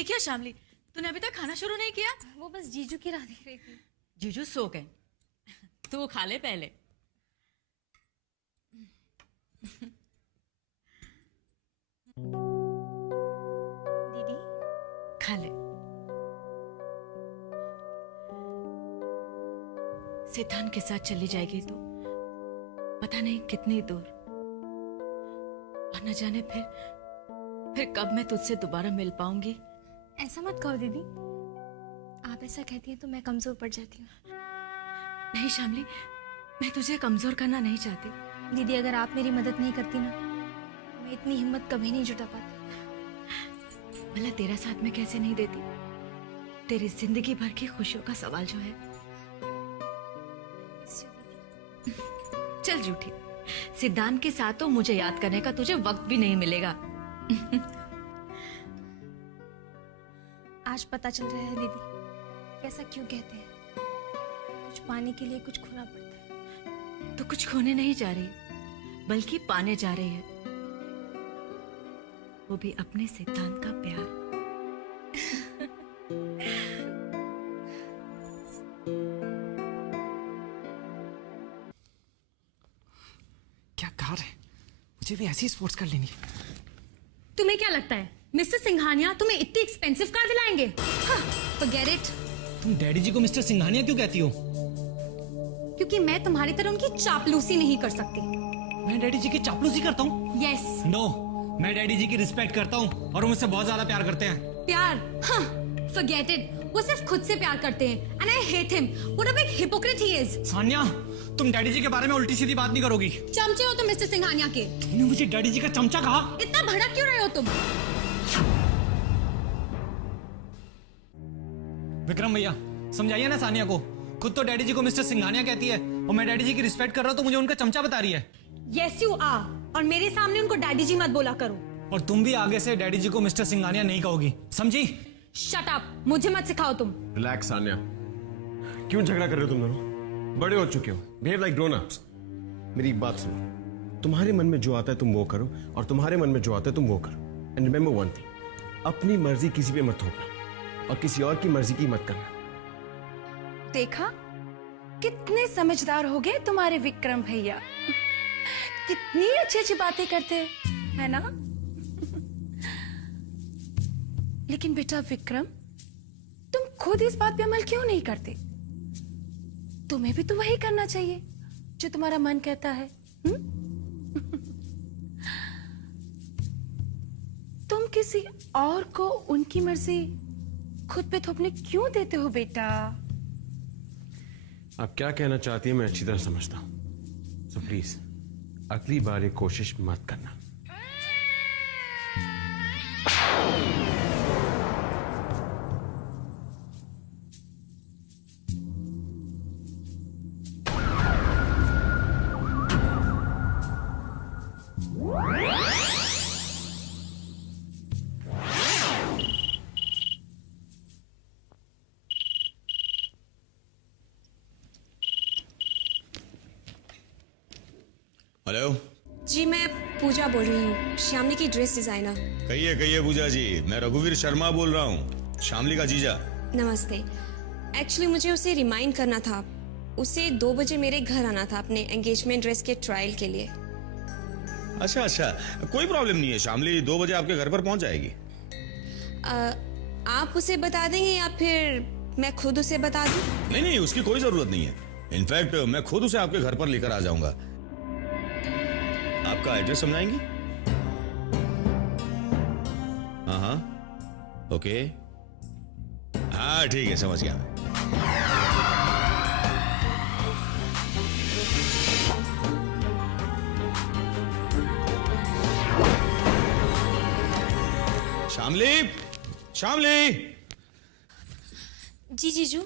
ये क्या शामली, तूने अभी तक खाना शुरू नहीं किया? वो बस जीजू की राह देख रही थी। जीजू सो गए, तू खा ले पहले। दीदी खा ले। सिद्धांत के साथ चली जाएगी तो पता नहीं कितनी दूर, और न जाने फिर कब मैं तुझसे दोबारा मिल पाऊंगी। ऐसा मत कहो दीदी, आप ऐसा कहती हैं तो मैं कमजोर पड़ जाती हूँ। नहीं शामली, मैं तुझे कमजोर करना नहीं चाहती। दीदी अगर आप मेरी मदद नहीं करती ना, मैं इतनी हिम्मत कभी नहीं जुटा पाती। भला तेरा साथ मैं कैसे नहीं देती? तेरी जिंदगी भर की खुशियों का सवाल जो है। चल झूठी, सिद्धांत के साथ तो मुझे याद करने का तुझे वक्त भी नहीं मिलेगा। आज पता चल रहा है दीदी, कैसा क्यों कहते हैं, कुछ पाने के लिए कुछ खोना पड़ता है। तो कुछ खोने नहीं जा रही, बल्कि पाने जा रही है, वो भी अपने सिद्धांत का प्यार। क्या कार है, मुझे भी ऐसी स्पोर्ट्स कार लेनी है। तुम्हें क्या लगता है मिस्टर सिंघानिया तुम्हें इतनी एक्सपेंसिव कार दिलाएंगे? Forget it. तुम डैडी जी को मिस्टर सिंघानिया क्यों कहती हो? क्योंकि मैं तुम्हारी तरह उनकी चापलूसी नहीं कर सकती। मैं डैडी जी की चापलूसी करता हूँ? यस। नो, मैं डैडी जी की रिस्पेक्ट करता हूँ और वो मुझसे बहुत ज्यादा प्यार करते हैं। प्यार? Forget it. वो सिर्फ खुद से प्यार करते हैं and I hate him. What a big hypocrite he is. Sanya, तुम डैडी जी के बारे में उल्टी सीधी बात नहीं करोगी। चमचे हो तुम मिस्टर सिंघानिया के। तुमने मुझे डैडी जी का चमचा कहा? इतना भड़क क्यों रहे हो तुम? विक्रम भैया, समझाइए ना सानिया को। खुद तो डैडी जी को मिस्टर सिंघानिया कहती है और मैं डैडी जी की रिस्पेक्ट कर रहा हूं तो मुझे उनका चमचा बता रही है। यस यू आर, और मेरे सामने उनको डैडी जी मत बोला करो। और तुम भी आगे से डैडी जी को मिस्टर सिंघानिया नहीं कहोगी, समझी? शट अप, मुझे मत सिखाओ तुम। रिलैक्स सान्या, क्यों झगड़ा कर रहे हो तुम दोनों? बड़े हो चुके हो, बिहेव लाइक ग्रोन अप्स। मेरी एक बात सुनो, तुम्हारे मन में जो आता है तुम वो करो और तुम्हारे मन में जो आता है तुम वो करो। एंड रिमेंबर वन थिंग, अपनी मर्जी किसी पे मत थोपना और किसी और की मर्जी की मत करना। देखा कितने समझदार हो गए तुम्हारे विक्रम भैया, कितनी अच्छी अच्छी बातें करते हैं, है ना? लेकिन बेटा विक्रम, तुम खुद इस बात पे अमल क्यों नहीं करते? तुम्हें भी तो वही करना चाहिए जो तुम्हारा मन कहता है। तुम किसी और को उनकी मर्जी खुद पे थोपने क्यों देते हो बेटा? आप क्या कहना चाहती है मैं अच्छी तरह समझता हूं, सो प्लीज अगली बार ये कोशिश मत करना। हेलो जी, मैं पूजा बोल रही हूँ, श्यामली की ड्रेस डिजाइनर। कहिए पूजा जी, मैं रघुवीर शर्मा बोल रहा हूँ, श्यामली का जीजा। नमस्ते। एक्चुअली मुझे उसे रिमाइंड करना था, उसे 2 बजे मेरे घर आना था अपने एंगेजमेंट ड्रेस के ट्रायल के लिए। अच्छा, कोई प्रॉब्लम नहीं है, श्यामली 2 बजे आपके घर पर पहुंच जाएगी। आप उसे बता देंगे या फिर मैं खुद उसे बता दूं? नहीं, उसकी कोई जरूरत नहीं है। इनफैक्ट मैं खुद उसे आपके घर पर लेकर आ जाऊंगा। आपका एड्रेस समझाएंगी? हाँ, ओके, हाँ ठीक है, समझ गया मैं। श्यामली जी जीजू।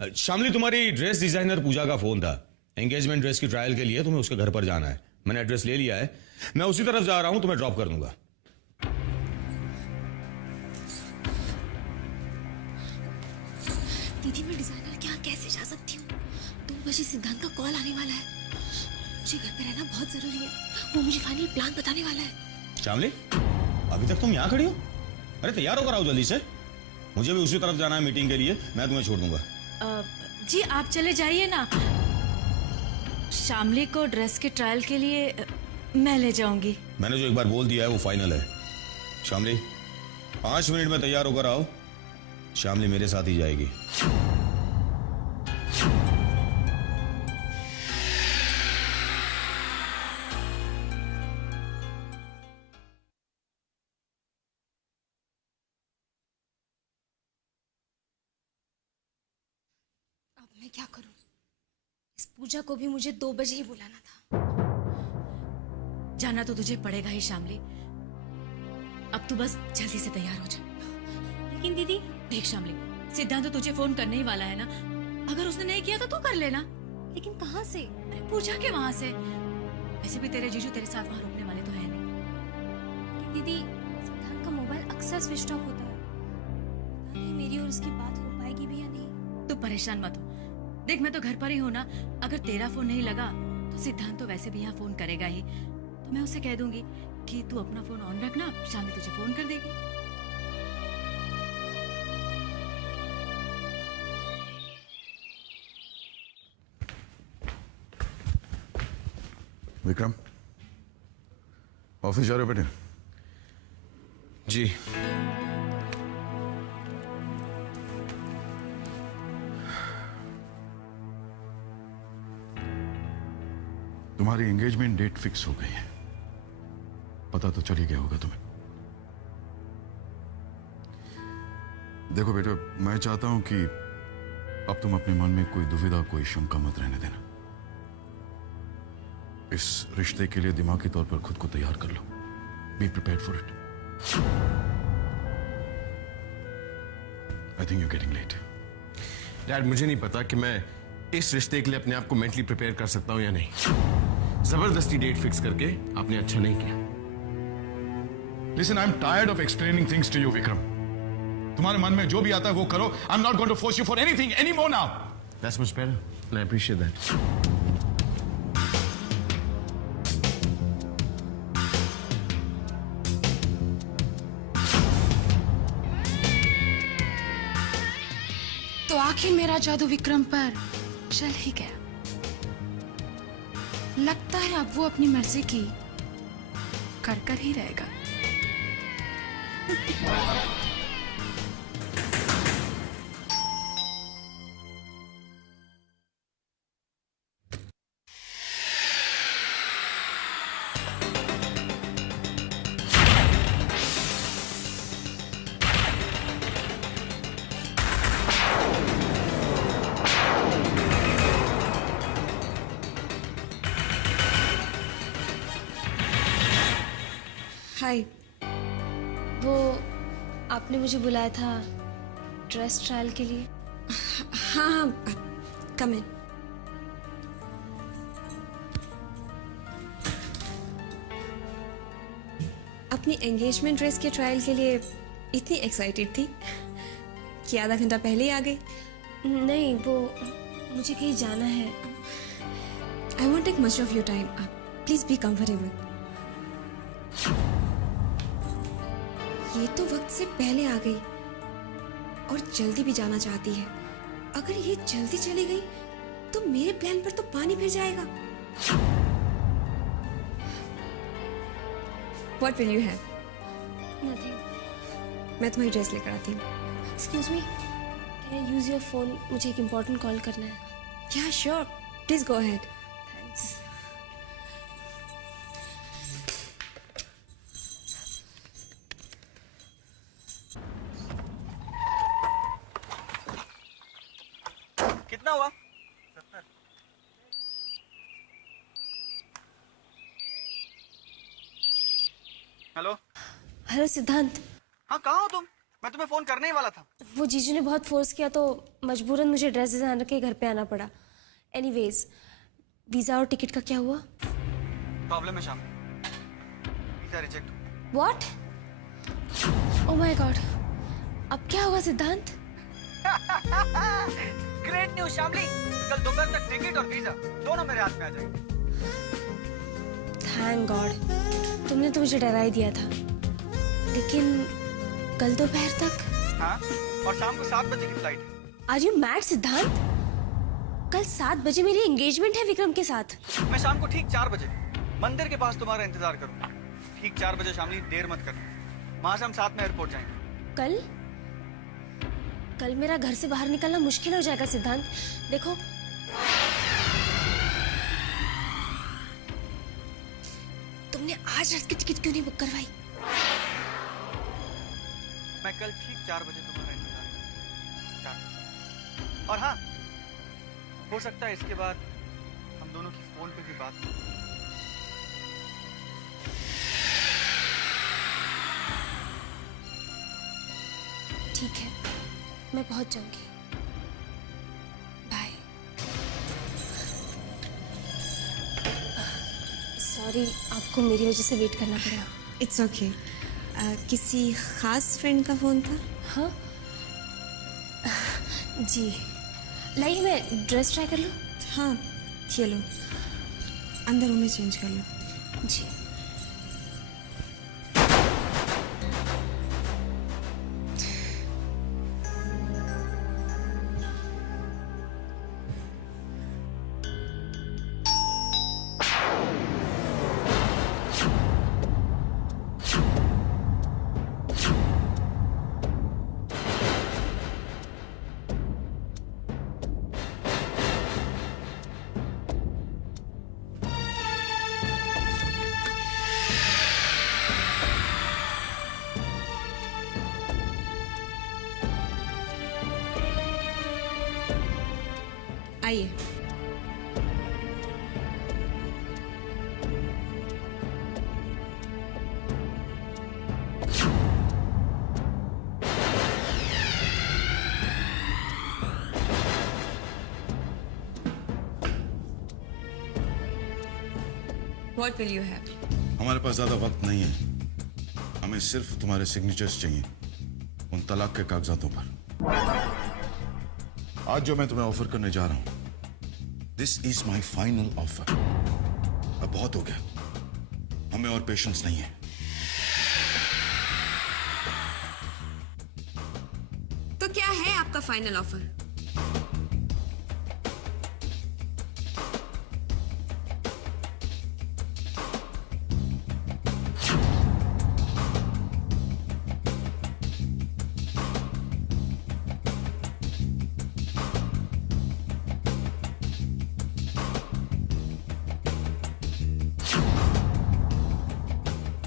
श्यामली, तुम्हारी ड्रेस डिजाइनर पूजा का फोन था। एंगेजमेंट ड्रेस की ट्रायल के लिए तुम्हें उसके घर पर जाना है। मैंने एड्रेस ले लिया है, मैं उसी तरफ जा रहा हूं, तुम्हें ड्रॉप कर दूंगा। दीदी मैं डिजाइनर के यहाँ कैसे जा सकती हूँ? 2 बजे सिद्धांत का कॉल आने वाला है, मुझे घर पे रहना बहुत जरूरी है। वो मुझे फाइनल प्लान बताने वाला है। श्यामली, अभी तक तुम यहाँ खड़ी हो? अरे तैयार होकर आओ जल्दी से, मुझे भी उसी तरफ जाना है मीटिंग के लिए, मैं तुम्हें छोड़ दूंगा। जी आप चले जाइए ना, शामली को ड्रेस के ट्रायल के लिए मैं ले जाऊंगी। मैंने जो एक बार बोल दिया है वो फाइनल है। शामली 5 मिनट में तैयार होकर आओ, शामली मेरे साथ ही जाएगी। अब मैं क्या करूं? इस पूजा को भी मुझे 2 बजे ही बुलाना था। जाना तो तुझे पड़ेगा ही शामली, अब तू बस जल्दी से तैयार हो जा। लेकिन दीदी, देख शामली, सिद्धांत तो तुझे फोन करने ही वाला है ना, अगर उसने नहीं किया तो तू कर लेना। लेकिन कहाँ से? अरे पूजा के वहां से, वैसे भी तेरे जीजू तेरे साथ वहां रुकने वाले तो है नहीं। कि दीदी, सिद्धांत का मोबाइल अक्सर स्विच ऑफ होता है। पता नहीं मेरी और उसकी बात हो पाएगी भी या नहीं। तू परेशान मत हो, देख मैं तो घर पर ही हूँ ना, अगर तेरा फोन नहीं लगा तो सिद्धांत तो वैसे भी यहाँ फोन करेगा ही, तो मैं उसे कह दूंगी कि तू अपना फोन ऑन रखना, शामली तुझे फोन कर देगी। विक्रम, ऑफिस जा रहे हो बेटे? जी। तुम्हारी एंगेजमेंट डेट फिक्स हो गई है, पता तो चल ही गया होगा तुम्हें। देखो बेटे, मैं चाहता हूं कि अब तुम अपने मन में कोई दुविधा, कोई शंका मत रहने देना। इस रिश्ते के लिए दिमागी तौर पर खुद को तैयार कर लो। Be prepared for it. I think you getting late. Dad, मुझे नहीं पता कि मैं इस रिश्ते के लिए अपने आप को मेंटली प्रिपेयर कर सकता हूं या नहीं। जबरदस्ती डेट फिक्स करके आपने अच्छा नहीं किया। Listen, I am tired of explaining things to you Vikram. तुम्हारे मन में जो भी आता है वो करो। I am not going to force you for anything anymore now. That's much better and I appreciate that. तो आखिर मेरा जादू विक्रम पर चल ही गया। लगता है अब वो अपनी मर्जी की कर ही रहेगा। हाय, वो आपने मुझे बुलाया था ड्रेस ट्रायल के लिए। हाँ हाँ, कम इन। अपनी एंगेजमेंट ड्रेस के ट्रायल के लिए इतनी एक्साइटेड थी कि आधा घंटा पहले ही आ गई। नहीं, वो मुझे कहीं जाना है। I won't take much of your time, please be comfortable. ये तो वक्त से पहले आ गई और जल्दी भी जाना चाहती है। अगर ये जल्दी चली गई तो मेरे प्लान पर तो पानी फिर जाएगा। What will you have? Nothing. मैं तुम्हारी ड्रेस लेकर आती हूँ। Excuse me, can I use your phone? मुझे एक इम्पोर्टेंट कॉल करना है। क्या? Sure, please go ahead. Thanks. कितना हुआ? हेलो। हेलो सिद्धांत। हाँ, कहाँ हो तुम? मैं तुम्हें फोन करने ही वाला था। वो जीजू ने बहुत फोर्स किया तो मजबूरन मुझे ड्रेस डिजाइनर के घर पे आना पड़ा। एनीवेज, वीजा और टिकट का क्या हुआ? प्रॉब्लम है शाम, visa reject. What? Oh my God, अब क्या होगा सिद्धांत? ग्रेट न्यूज़ शामली, कल दोपहर तक टिकट और वीजा दोनों मेरे हाथ में आ जाएंगे। थैंक गॉड, तुमने तो मुझे डरा ही दिया था। लेकिन कल दोपहर तक? हाँ, और शाम को 7 बजे की फ्लाइट है। आर यू मैड सिद्धांत? कल 7 बजे मेरी एंगेजमेंट है विक्रम के साथ। मैं शाम को ठीक 4 बजे मंदिर के पास तुम्हारा इंतजार करूंगा। ठीक 4 बजे शामली, देर मत करना। वहां से हम साथ में एयरपोर्ट जाएंगे। कल? कल मेरा घर से बाहर निकलना मुश्किल हो जाएगा सिद्धांत। देखो, तुमने आज रात की टिकट क्यों नहीं बुक करवाई? मैं कल ठीक 4 बजे तुम्हारा इंतजार करूंगा। और हाँ, हो सकता है इसके बाद हम दोनों की फोन पे भी बात हो। ठीक है, मैं पहुंच जाऊंगी। बाय। सॉरी, आपको मेरी वजह से वेट करना पड़ा। It's okay. किसी खास फ्रेंड का फोन था? हाँ जी। लाइए मैं ड्रेस ट्राई कर लूँ? हाँ, ये लो, अंदर रूम में चेंज कर लो। जी। आइए। What will you have? हमारे पास ज्यादा वक्त नहीं है। हमें सिर्फ तुम्हारे सिग्नेचर्स चाहिए उन तलाक के कागजातों पर। आज जो मैं तुम्हें ऑफर करने जा रहा हूं, this is my final offer. अब बहुत हो गया, हमें और पेशेंस नहीं है। तो क्या है आपका फाइनल ऑफर?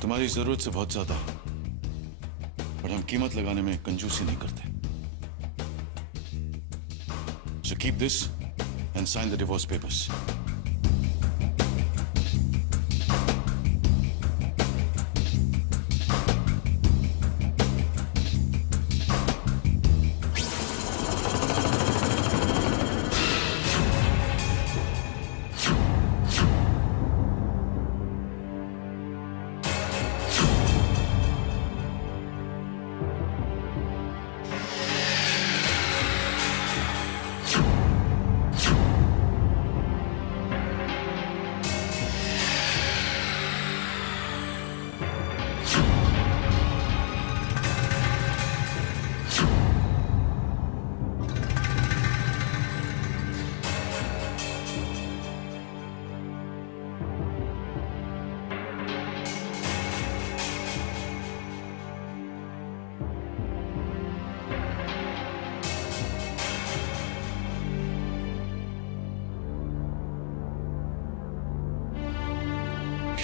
तुम्हारी जरूरत से बहुत ज्यादा, पर हम कीमत लगाने में कंजूसी नहीं करते। So keep this and sign the divorce papers.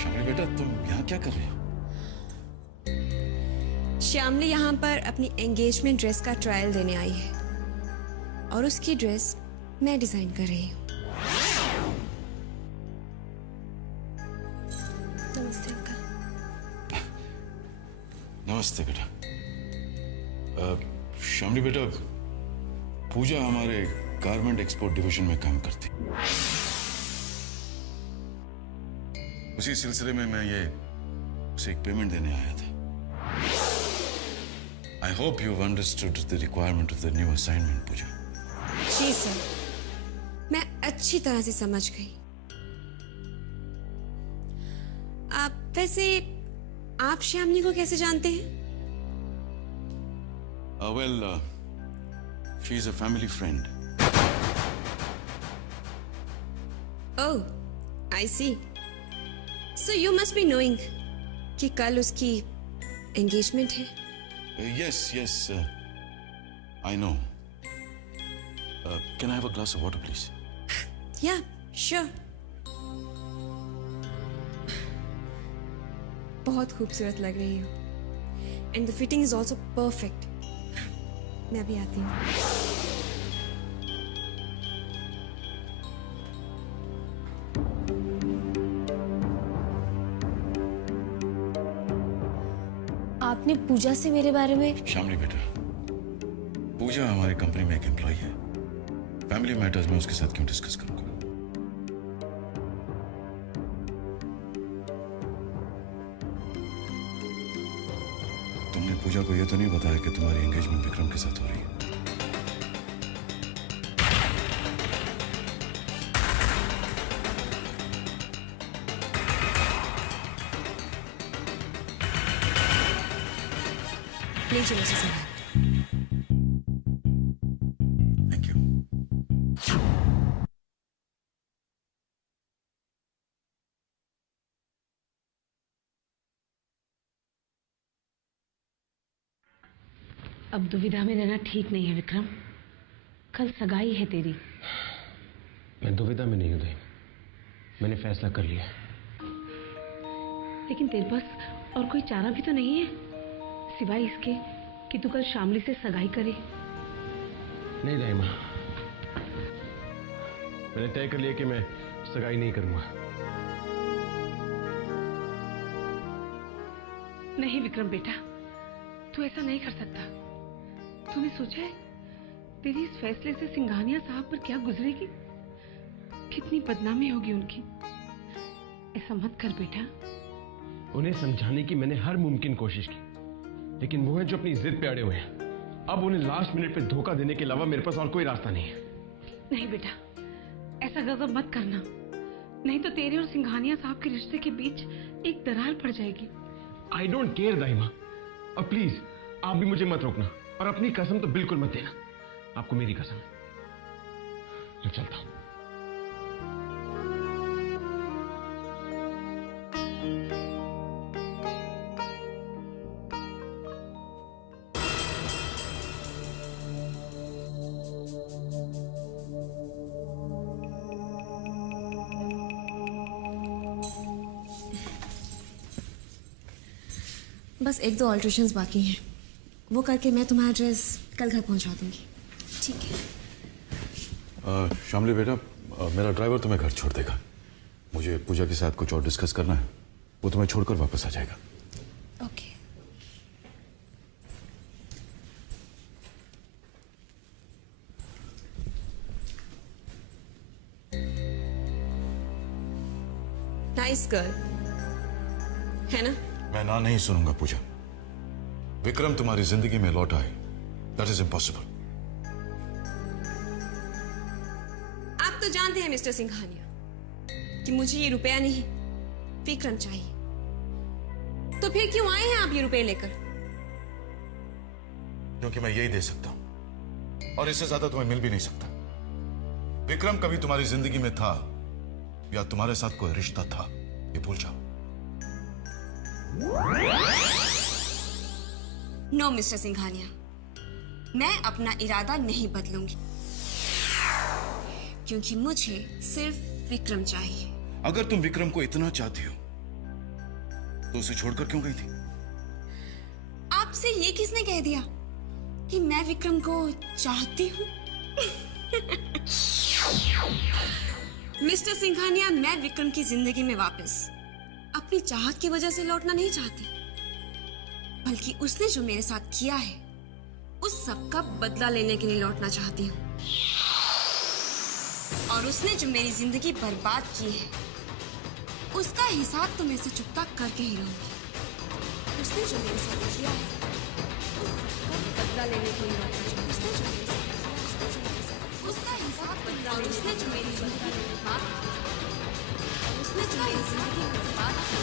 शामिनी बेटा, तुम यहाँ क्या कर रहे हो? श्यामली यहाँ पर अपनी एंगेजमेंट ड्रेस का ट्रायल देने आई है और उसकी ड्रेस मैं डिजाइन कर रही हूँ। नमस्ते अंकल। नमस्ते बेटा। शामिनी बेटा, पूजा हमारे गारमेंट एक्सपोर्ट डिवीजन में काम करती। उसी सिलसिले में मैं ये उसे एक पेमेंट देने आया था। I hope you understood the requirement of the new assignment Pooja. जी सर, मैं अच्छी तरह से समझ गई। आप वैसे आप श्यामली को कैसे जानते हैं? Well, she's a family friend. Oh, I see. So you must be knowing कि कल उसकी engagement है. Yes, I know. Can I have a glass of water, please? Yeah, sure. बहुत खूबसूरत लग रही हो. And the fitting is also perfect. मैं अभी आती हूँ. आपने पूजा से मेरे बारे में शामली बेटा, पूजा हमारी कंपनी में एक एम्प्लॉय है. फैमिली मैटर्स में उसके साथ क्यों डिस्कस करूंगा? तुमने पूजा को यह तो नहीं बताया कि तुम्हारी एंगेजमेंट विक्रम के साथ हो रही है? लीजिए मिस्टर सिंह. Thank you. अब दुविधा में रहना ठीक नहीं है विक्रम. कल सगाई है तेरी. मैं दुविधा में नहीं हूं दही. मैंने फैसला कर लिया. लेकिन तेरे पास और कोई चारा भी तो नहीं है सिवाय इसके कि तू कल शामली से सगाई करे. नहीं दाई माँ, मैंने तय कर लिया कि मैं सगाई नहीं करूंगा. नहीं विक्रम बेटा, तू ऐसा नहीं कर सकता. तूने सोचा है तेरी इस फैसले से सिंघानिया साहब पर क्या गुजरेगी? कितनी बदनामी होगी उनकी. ऐसा मत कर बेटा. उन्हें समझाने की मैंने हर मुमकिन कोशिश की, लेकिन वो है जो अपनी जिद पे अड़े हुए हैं. अब उन्हें लास्ट मिनट पे धोखा देने के अलावा मेरे पास और कोई रास्ता नहीं है. नहीं बेटा, ऐसा गजब मत करना. नहीं तो तेरे और सिंघानिया साहब के रिश्ते के बीच एक दरार पड़ जाएगी. आई डोंट केयर दाई माँ. अब प्लीज आप भी मुझे मत रोकना, और अपनी कसम तो बिल्कुल मत देना. आपको मेरी कसम. मैं चलता हूं. बस एक दो ऑल्ट्रेशंस बाकी हैं. वो करके मैं तुम्हारा ड्रेस कल घर पहुंचा दूंगी. ठीक है. शामली बेटा, मेरा ड्राइवर तुम्हें घर छोड़ देगा. मुझे पूजा के साथ कुछ और डिस्कस करना है. वो तुम्हें छोड़कर वापस आ जाएगा. ओके. नाइस गर्ल है ना? मैं ना नहीं सुनूंगा पूजा. विक्रम तुम्हारी जिंदगी में लौट आए, दैट इज इम्पॉसिबल. आप तो जानते हैं मिस्टर सिंघानिया कि मुझे ये रुपया नहीं विक्रम चाहिए. तो फिर क्यों आए हैं आप ये रुपए लेकर? क्योंकि मैं यही दे सकता हूं, और इससे ज्यादा तुम्हें मिल भी नहीं सकता. विक्रम कभी तुम्हारी जिंदगी में था या तुम्हारे साथ कोई रिश्ता था, ये भूल जाओ. नो मिस्टर सिंघानिया, मैं अपना इरादा नहीं बदलूंगी, क्योंकि मुझे सिर्फ विक्रम चाहिए. अगर तुम विक्रम को इतना चाहती हो तो उसे छोड़कर क्यों गई थी? आपसे ये किसने कह दिया कि मैं विक्रम को चाहती हूं? मिस्टर सिंघानिया, मैं विक्रम की जिंदगी में वापस अपनी चाहत की वजह से लौटना नहीं चाहती, बल्कि उसने जो मेरे साथ किया है उस सब का बदला लेने के लिए लौटना चाहती हूँ. और उसने जो मेरी जिंदगी बर्बाद की है उसका हिसाब तो मैं से चुकता करके ही रहूंगी. उसने जो मेरे साथ किया है उस सब का बदला लेने के लिए लौटना चाहती हूँ. उसने जो मेरे साथ किया है उसका हिसाब बदला. और उसने जो मेरी जिंदगी बर्बाद उसने जो मेरी जिंदगी बर्बाद की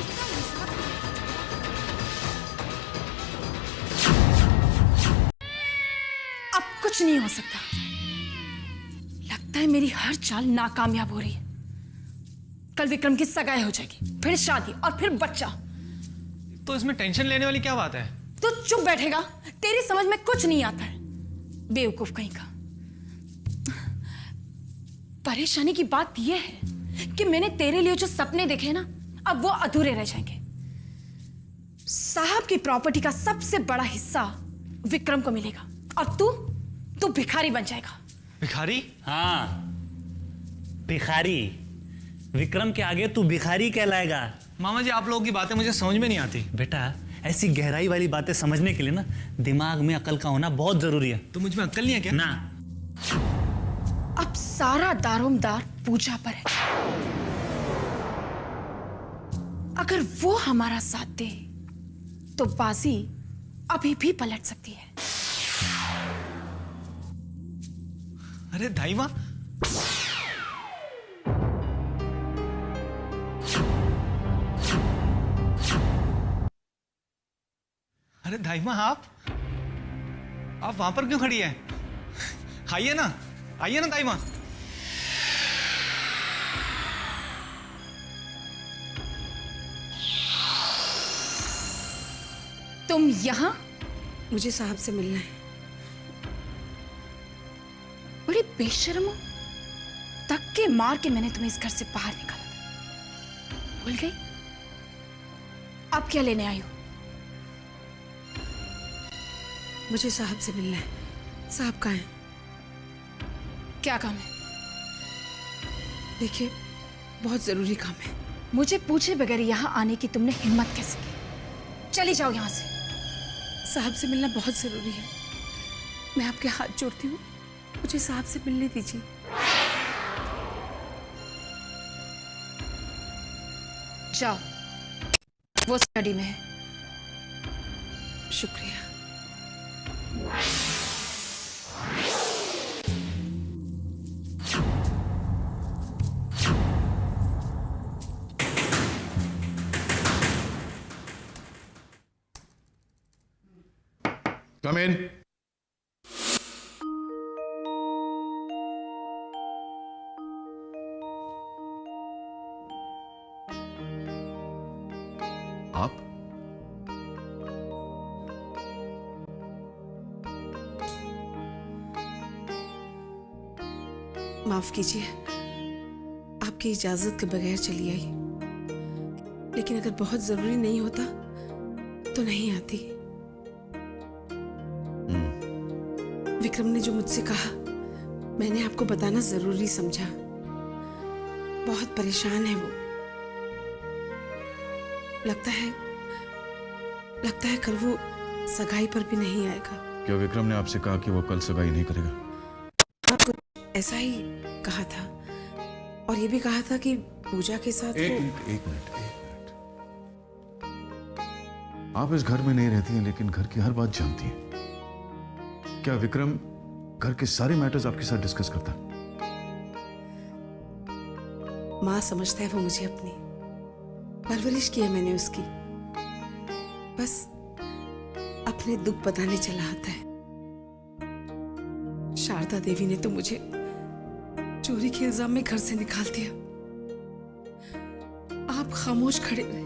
उसका हिसाब कुछ नहीं हो सकता। लगता है मेरी हर चाल नाकामयाब हो रही है। कल विक्रम की सगाई हो जाएगी, फिर शादी और फिर बच्चा। तो इसमें टेंशन लेने वाली क्या बात है? तू चुप बैठेगा? तेरी समझ में कुछ नहीं आता है, बेवकूफ कहीं का। परेशानी की बात यह है कि मैंने तेरे लिए जो सपने देखे ना, अब वो अधूरे रह जाएंगे। साहब की प्रॉपर्टी का सबसे बड़ा हिस्सा विक्रम को मिलेगा और तू भिखारी बन जाएगा। भिखारी? हाँ, भिखारी। विक्रम के आगे तू भिखारी कहलाएगा। मामा जी, आप लोगों की बातें मुझे समझ में नहीं आती। बेटा, ऐसी गहराई वाली बातें समझने के लिए ना दिमाग में अकल का होना बहुत जरूरी है। तो मुझ में अक्ल नहीं है क्या? ना। अब सारा दारोमदार पूजा पर है। अगर वो हमारा साथ दे तो बाजी अभी भी पलट सकती है। अरे दाई माँ, अरे दाई माँ, आप वहां पर क्यों खड़ी है? आइए ना दाई माँ। तुम यहां? मुझे साहब से मिलना है। बड़ी बेशर्म हो। धक्के मार के मैंने तुम्हें इस घर से बाहर निकाला था, भूल गई? अब क्या लेने आई हो? मुझे साहब से मिलना है। साहब कहाँ हैं? क्या काम है? देखिए, बहुत जरूरी काम है। मुझे पूछे बगैर यहां आने की तुमने हिम्मत कैसे की? चली जाओ यहां से। साहब से मिलना बहुत जरूरी है। मैं आपके हाथ जोड़ती हूँ, मुझे साहब से मिलने दीजिए। जाओ, वो स्टडी में है। शुक्रिया। Come in. आप? माफ कीजिए, आपकी इजाजत के बगैर चली आई। लेकिन अगर बहुत जरूरी नहीं होता तो नहीं आती। विक्रम ने जो मुझसे कहा, मैंने आपको बताना जरूरी समझा। बहुत परेशान है वो। लगता है कल वो सगाई पर भी नहीं आएगा। क्या विक्रम ने आपसे कहा कि वो कल सगाई नहीं करेगा? आपको ऐसा ही कहा था, और ये भी कहा था कि पूजा के साथ एक मिनट। आप इस घर में नहीं रहती हैं, लेकिन घर की हर बात जानती हैं। क्या विक्रम घर के सारे मैटर्स आपके साथ डिस्कस करता है? माँ समझता है वो मुझे अपनी। परवरिश की है मैंने उसकी। बस अपने दुख बताने चला आता है। शारदा देवी ने तो मुझे चोरी के इल्जाम में घर से निकाल दिया। आप खामोश खड़े रहे।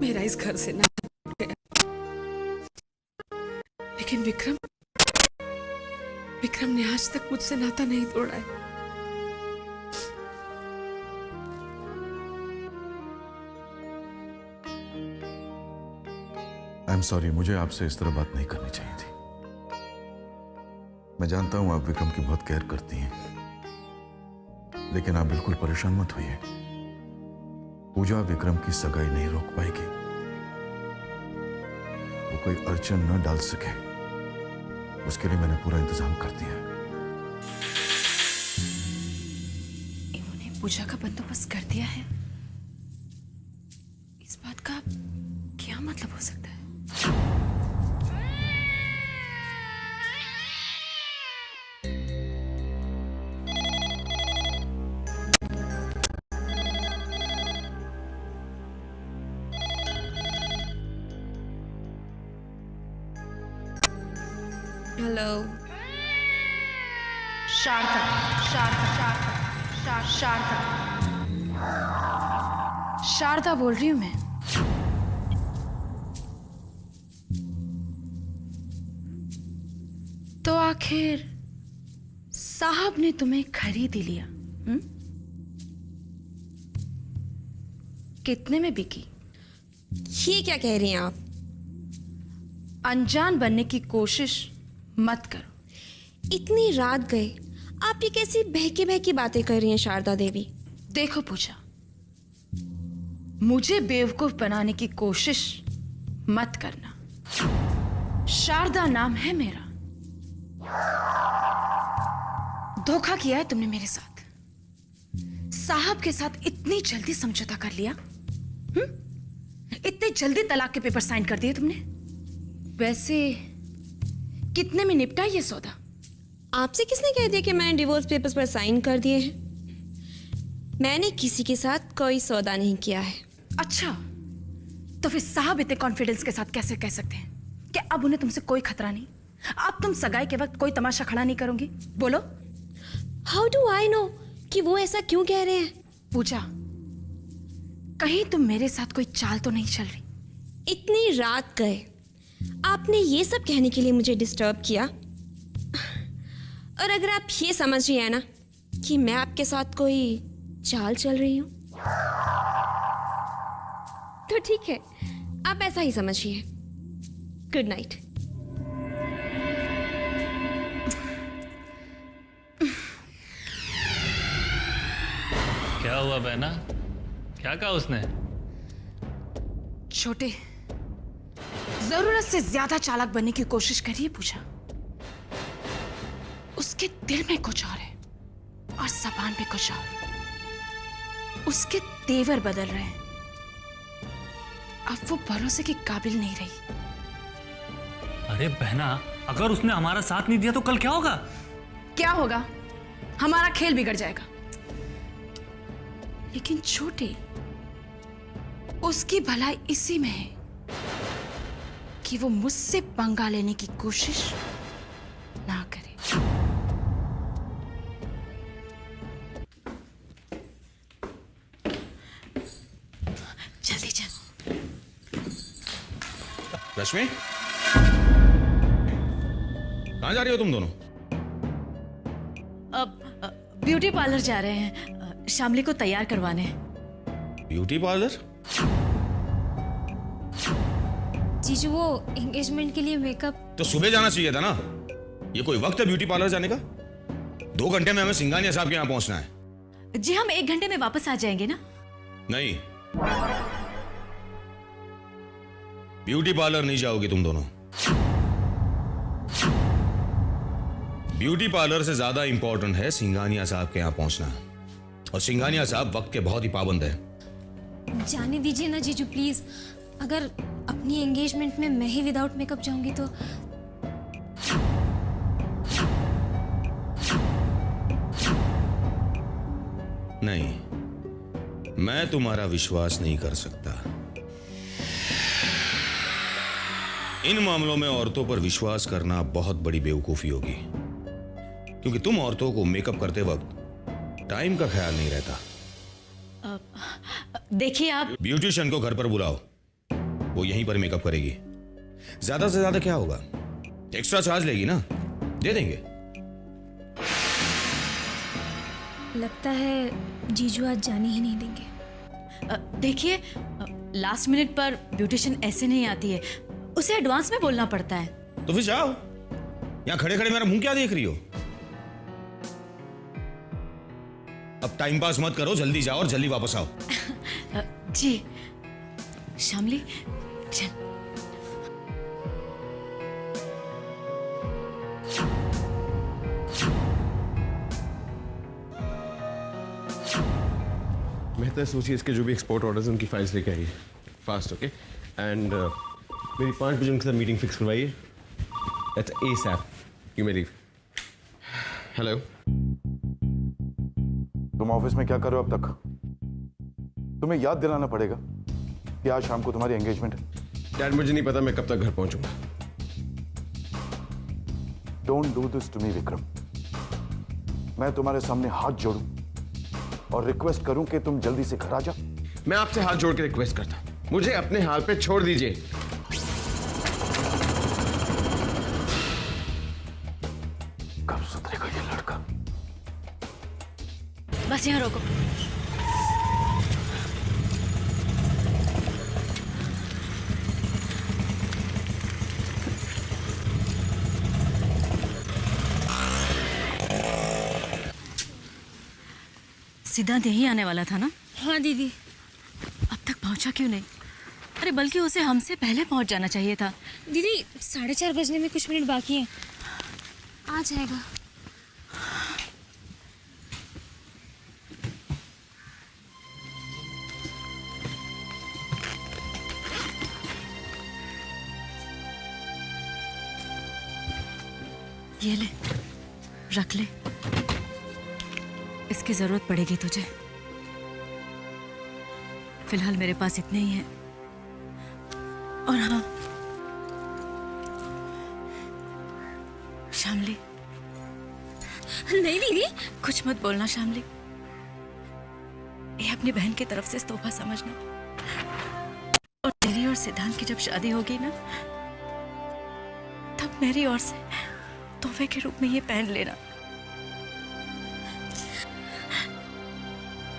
मेरा इस घर से नाता टूट गया। लेकिन विक्रम ने आज तक मुझसे नाता नहीं तोड़ा है। आई एम सॉरी, मुझे आपसे इस तरह बात नहीं करनी चाहिए थी। मैं जानता हूं आप विक्रम की बहुत केयर करती हैं, लेकिन आप बिल्कुल परेशान मत होइए। पूजा विक्रम की सगाई नहीं रोक पाएगी। वो कोई अड़चन न डाल सके, उसके लिए मैंने पूरा इंतजाम कर दिया। इन्होंने पूजा का बंदोबस्त कर दिया है। इस बात का क्या मतलब हो सकता है? हेलो। शारदा, शारदा, शारदा, शारदा बोल रही हूं मैं। तो आखिर साहब ने तुम्हें खरीद ही लिया, कितने में बिकी? ये क्या कह रही हैं आप? अनजान बनने की कोशिश मत करो। इतनी रात गए, आप ये कैसी बहकी बहकी बातें कर रही हैं शारदा देवी? देखो पूजा, मुझे बेवकूफ बनाने की कोशिश मत करना। शारदा नाम है मेरा। धोखा किया है तुमने मेरे साथ। साहब के साथ इतनी जल्दी समझौता कर लिया, इतनी जल्दी तलाक के पेपर साइन कर दिए तुमने। वैसे कितने में निपटा ये सौदा? आपसे किसने कह दिया कि मैंने डिवोर्स पेपर्स पर साइन कर दिए हैं? मैंने किसी के साथ कोई सौदा नहीं किया है। अच्छा, तो फिर साहब इतने कॉन्फिडेंस के साथ कैसे कह सकते हैं कि अब उन्हें तुमसे कोई खतरा नहीं? अब तुम सगाई के वक्त कोई तमाशा खड़ा नहीं करोगी? बोलो। हाउ डू आई नो कि वो ऐसा क्यों कह रहे हैं? पूजा, कहीं तुम मेरे साथ कोई चाल तो नहीं चल रही? इतनी रात गए, आपने ये सब कहने के लिए मुझे डिस्टर्ब किया? और अगर आप ये समझ रही हैं ना कि मैं आपके साथ कोई चाल चल रही हूं, तो ठीक है, आप ऐसा ही समझिए। Good night. क्या हुआ बहना? क्या कहा उसने? छोटे, जरूरत से ज्यादा चालाक बनने की कोशिश करिए पूजा। उसके दिल में कुछ और है और जबान पे कुछ और। उसके तेवर बदल रहे हैं। अब वो भरोसे के काबिल नहीं रही। अरे बहना, अगर उसने हमारा साथ नहीं दिया तो कल क्या होगा? क्या होगा? हमारा खेल बिगड़ जाएगा। लेकिन छोटे, उसकी भलाई इसी में है कि वो मुझसे पंगा लेने की कोशिश ना करे। जल्दी चल। रश्मि, कहाँ जा रही हो तुम दोनों? अब ब्यूटी पार्लर जा रहे हैं, शामली को तैयार करवाने। Beauty parlour? जीजू, वो एंगेजमेंट के लिए मेकअप। तो सुबह जाना चाहिए था ना। ये कोई वक्त है ब्यूटी पार्लर जाने का? 2 घंटे में हमें सिंघानिया साहब के यहाँ पहुंचना है। जी, हम 1 घंटे में वापस आ जाएंगे ना। नहीं, ब्यूटी पार्लर नहीं जाओगी तुम दोनों। ब्यूटी पार्लर से ज्यादा इंपॉर्टेंट है सिंघानिया साहब के यहाँ पहुंचना। और सिंघानिया साहब वक्त के बहुत ही पाबंद है। जाने दीजिए ना जीजू प्लीज। अगर अपनी एंगेजमेंट में मैं ही विदाउट मेकअप जाऊंगी तो। नहीं, मैं तुम्हारा विश्वास नहीं कर सकता। इन मामलों में औरतों पर विश्वास करना बहुत बड़ी बेवकूफी होगी, क्योंकि तुम औरतों को मेकअप करते वक्त टाइम का ख्याल नहीं रहता। देखिए, आप ब्यूटिशियन को घर पर बुलाओ, वो यहीं पर मेकअप करेगी। ज्यादा से ज्यादा क्या होगा? एक्स्ट्रा चार्ज लेगी ना, दे देंगे। लगता है जीजू आज जाने ही नहीं देंगे। देखिए, लास्ट मिनट पर ब्यूटिशियन ऐसे नहीं आती है, उसे एडवांस में बोलना पड़ता है। तो फिर जाओ, यहां खड़े खड़े मेरा मुंह क्या देख रही हो? अब टाइम पास मत करो, जल्दी जाओ और जल्दी वापस आओ। जी शामली, चल। मेहता एसोसिएट्स के जो भी एक्सपोर्ट ऑर्डर्स हैं उनकी फाइल्स लेके आइए फास्ट, ओके? एंड मेरी 5 बजे उनके साथ मीटिंग फिक्स करवाइए। That's ASAP। You may leave. Hello, तुम ऑफिस में क्या कर रहे हो अब तक? तुम्हें याद दिलाना पड़ेगा कि आज शाम को तुम्हारी एंगेजमेंट है। डैड मुझे नहीं पता मैं कब तक घर पहुंचूंगा। Don't do this to me Vikram. मैं तुम्हारे सामने हाथ जोड़ूं और रिक्वेस्ट करूं कि तुम जल्दी से घर आ जाओ। मैं आपसे हाथ जोड़ के रिक्वेस्ट करता हूं, मुझे अपने हाल पे छोड़ दीजिए। कब सुधरेगा ये लड़का? बस यहाँ रोको। सिद्धांत यही आने वाला था ना? हाँ दीदी। अब तक पहुंचा क्यों नहीं? अरे बल्कि उसे हमसे पहले पहुंच जाना चाहिए था। दीदी 4:30 बजने में कुछ मिनट बाकी हैं, आ जाएगा। ये ले, रख ले, इसकी जरूरत पड़ेगी तुझे। फिलहाल मेरे पास इतने ही हैं। और हाँ शामली। नहीं दीदी। कुछ मत बोलना शामली, ये अपनी बहन की तरफ से तोहफा समझना। और तेरी और सिद्धांत की जब शादी होगी ना, तब मेरी ओर से तोहफे के रूप में ये पहन लेना।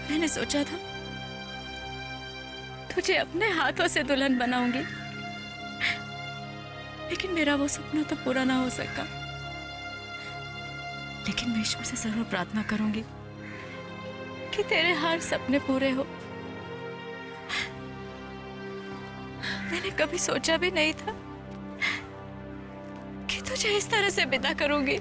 मैंने सोचा था तुझे अपने हाथों से दुल्हन बनाऊंगी, लेकिन मेरा वो सपना तो पूरा ना हो सका। लेकिन मैं ईश्वर से जरूर प्रार्थना करूंगी कि तेरे हर सपने पूरे हो। मैंने कभी सोचा भी नहीं था कि तुझे इस तरह से विदा करूंगी।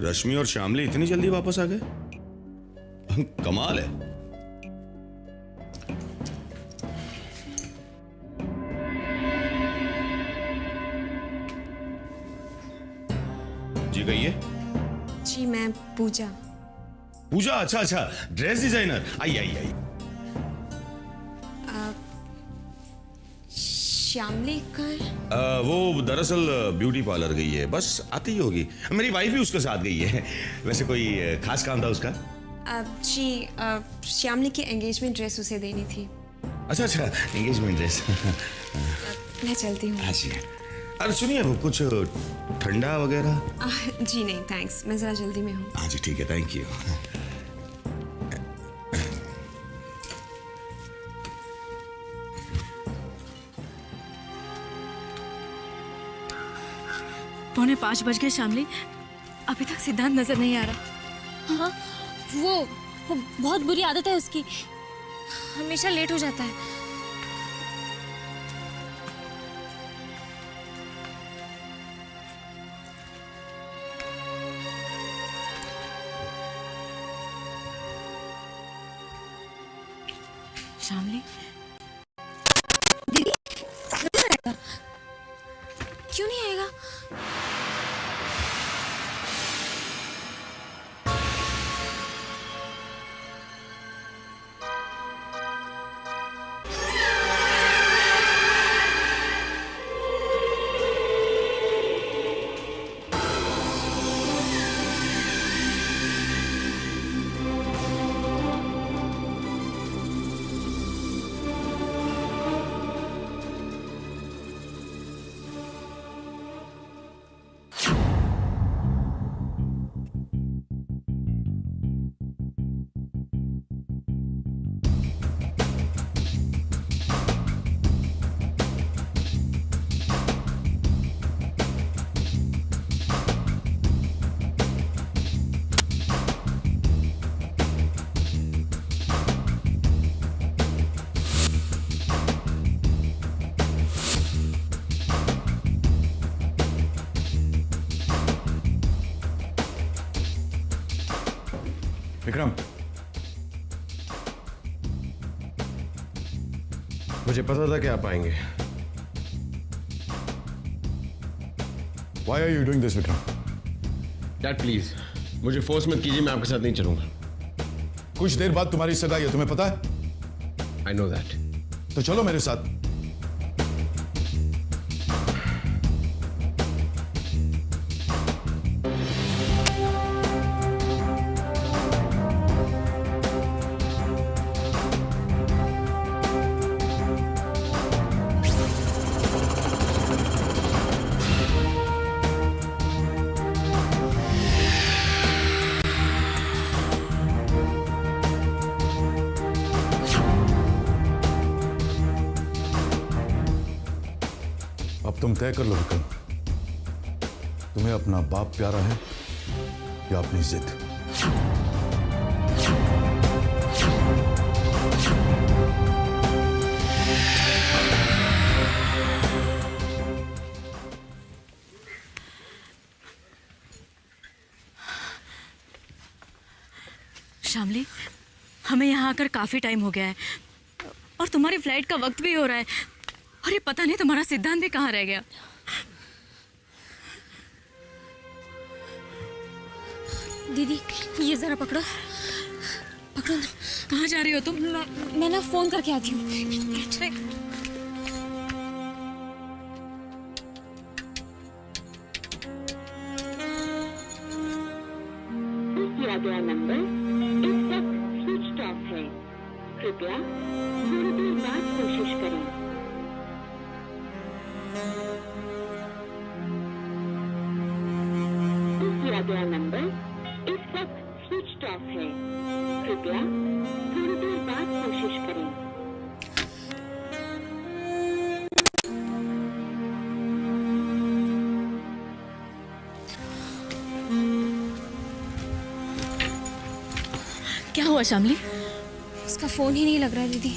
रश्मि और श्यामली इतनी जल्दी वापस आ गए, कमाल है। जी कहिए। जी मैं पूजा। पूजा, अच्छा अच्छा, ड्रेस डिजाइनर। आई आई आई। श्यामली कर वो दरअसल ब्यूटी पार्लर गई है, बस आती ही होगी। मेरी वाइफ भी उसके साथ गई है। वैसे कोई खास काम था उसका? जी श्यामली की एंगेजमेंट ड्रेस उसे देनी थी। अच्छा अच्छा, एंगेजमेंट ड्रेस। मैं चलती हूँ। हाँ जी। अरे सुनिए, वो कुछ ठंडा वगैरह? जी नहीं थैंक्स, मैं जरा जल्दी में हूँ। हाँ जी ठीक है, थैंक यू। 4:45 बज गए शामली, अभी तक सिद्धांत नजर नहीं आ रहा। हाँ वो बहुत बुरी आदत है उसकी, हमेशा लेट हो जाता है। शामली दीदी क्यों नहीं आएगा? विक्रम, मुझे पता था कि आप आएंगे। Why are you doing this, Vikram? Dad please मुझे फोर्स मत कीजिए, मैं आपके साथ नहीं चलूंगा। कुछ देर बाद तुम्हारी सगाई है, तुम्हें पता है? I know that. तो चलो मेरे साथ। अब तुम तय कर लो विक्रम, तुम्हें अपना बाप प्यारा है या अपनी जिद? शामली, हमें यहाँ आकर काफी टाइम हो गया है और तुम्हारी फ्लाइट का वक्त भी हो रहा है और ये पता नहीं तुम्हारा सिद्धांत भी कहाँ रह गया। दीदी ये जरा पकड़ो पकड़ो। कहाँ जा रही हो तुम? मैं ना फोन करके आती हूँ। किया गया नंबर इस वक्त स्विच ऑफ है, कृपया थोड़ी देर बाद कोशिश करें। किया गया नंबर इस वक्त स्विच ऑफ है, कृपया थोड़ी देर बाद कोशिश करें। क्या हुआ शामली? उसका फोन ही नहीं लग रहा है दीदी।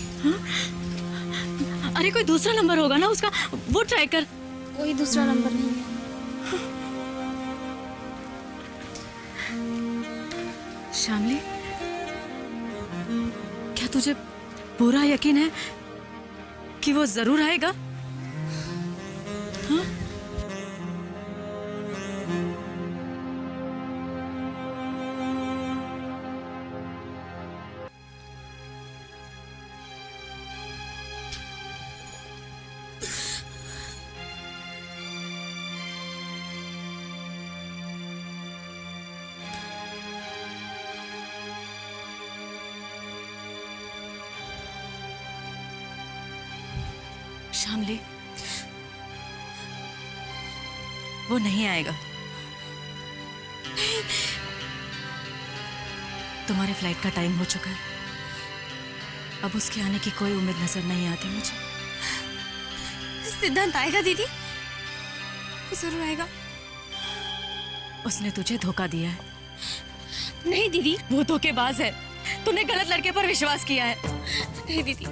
अरे कोई दूसरा नंबर होगा ना उसका, वो ट्राई कर। कोई दूसरा नंबर नहीं है। शामली, क्या तुझे पूरा यकीन है कि वो जरूर आएगा? हाँ? शामली, वो नहीं आएगा। तुम्हारे फ्लाइट का टाइम हो चुका है, अब उसके आने की कोई उम्मीद नजर नहीं आती मुझे। सिद्धांत आएगा दीदी, वो जरूर आएगा। उसने तुझे धोखा दिया है। नहीं दीदी, वो धोखेबाज है, तूने गलत लड़के पर विश्वास किया है। नहीं दीदी,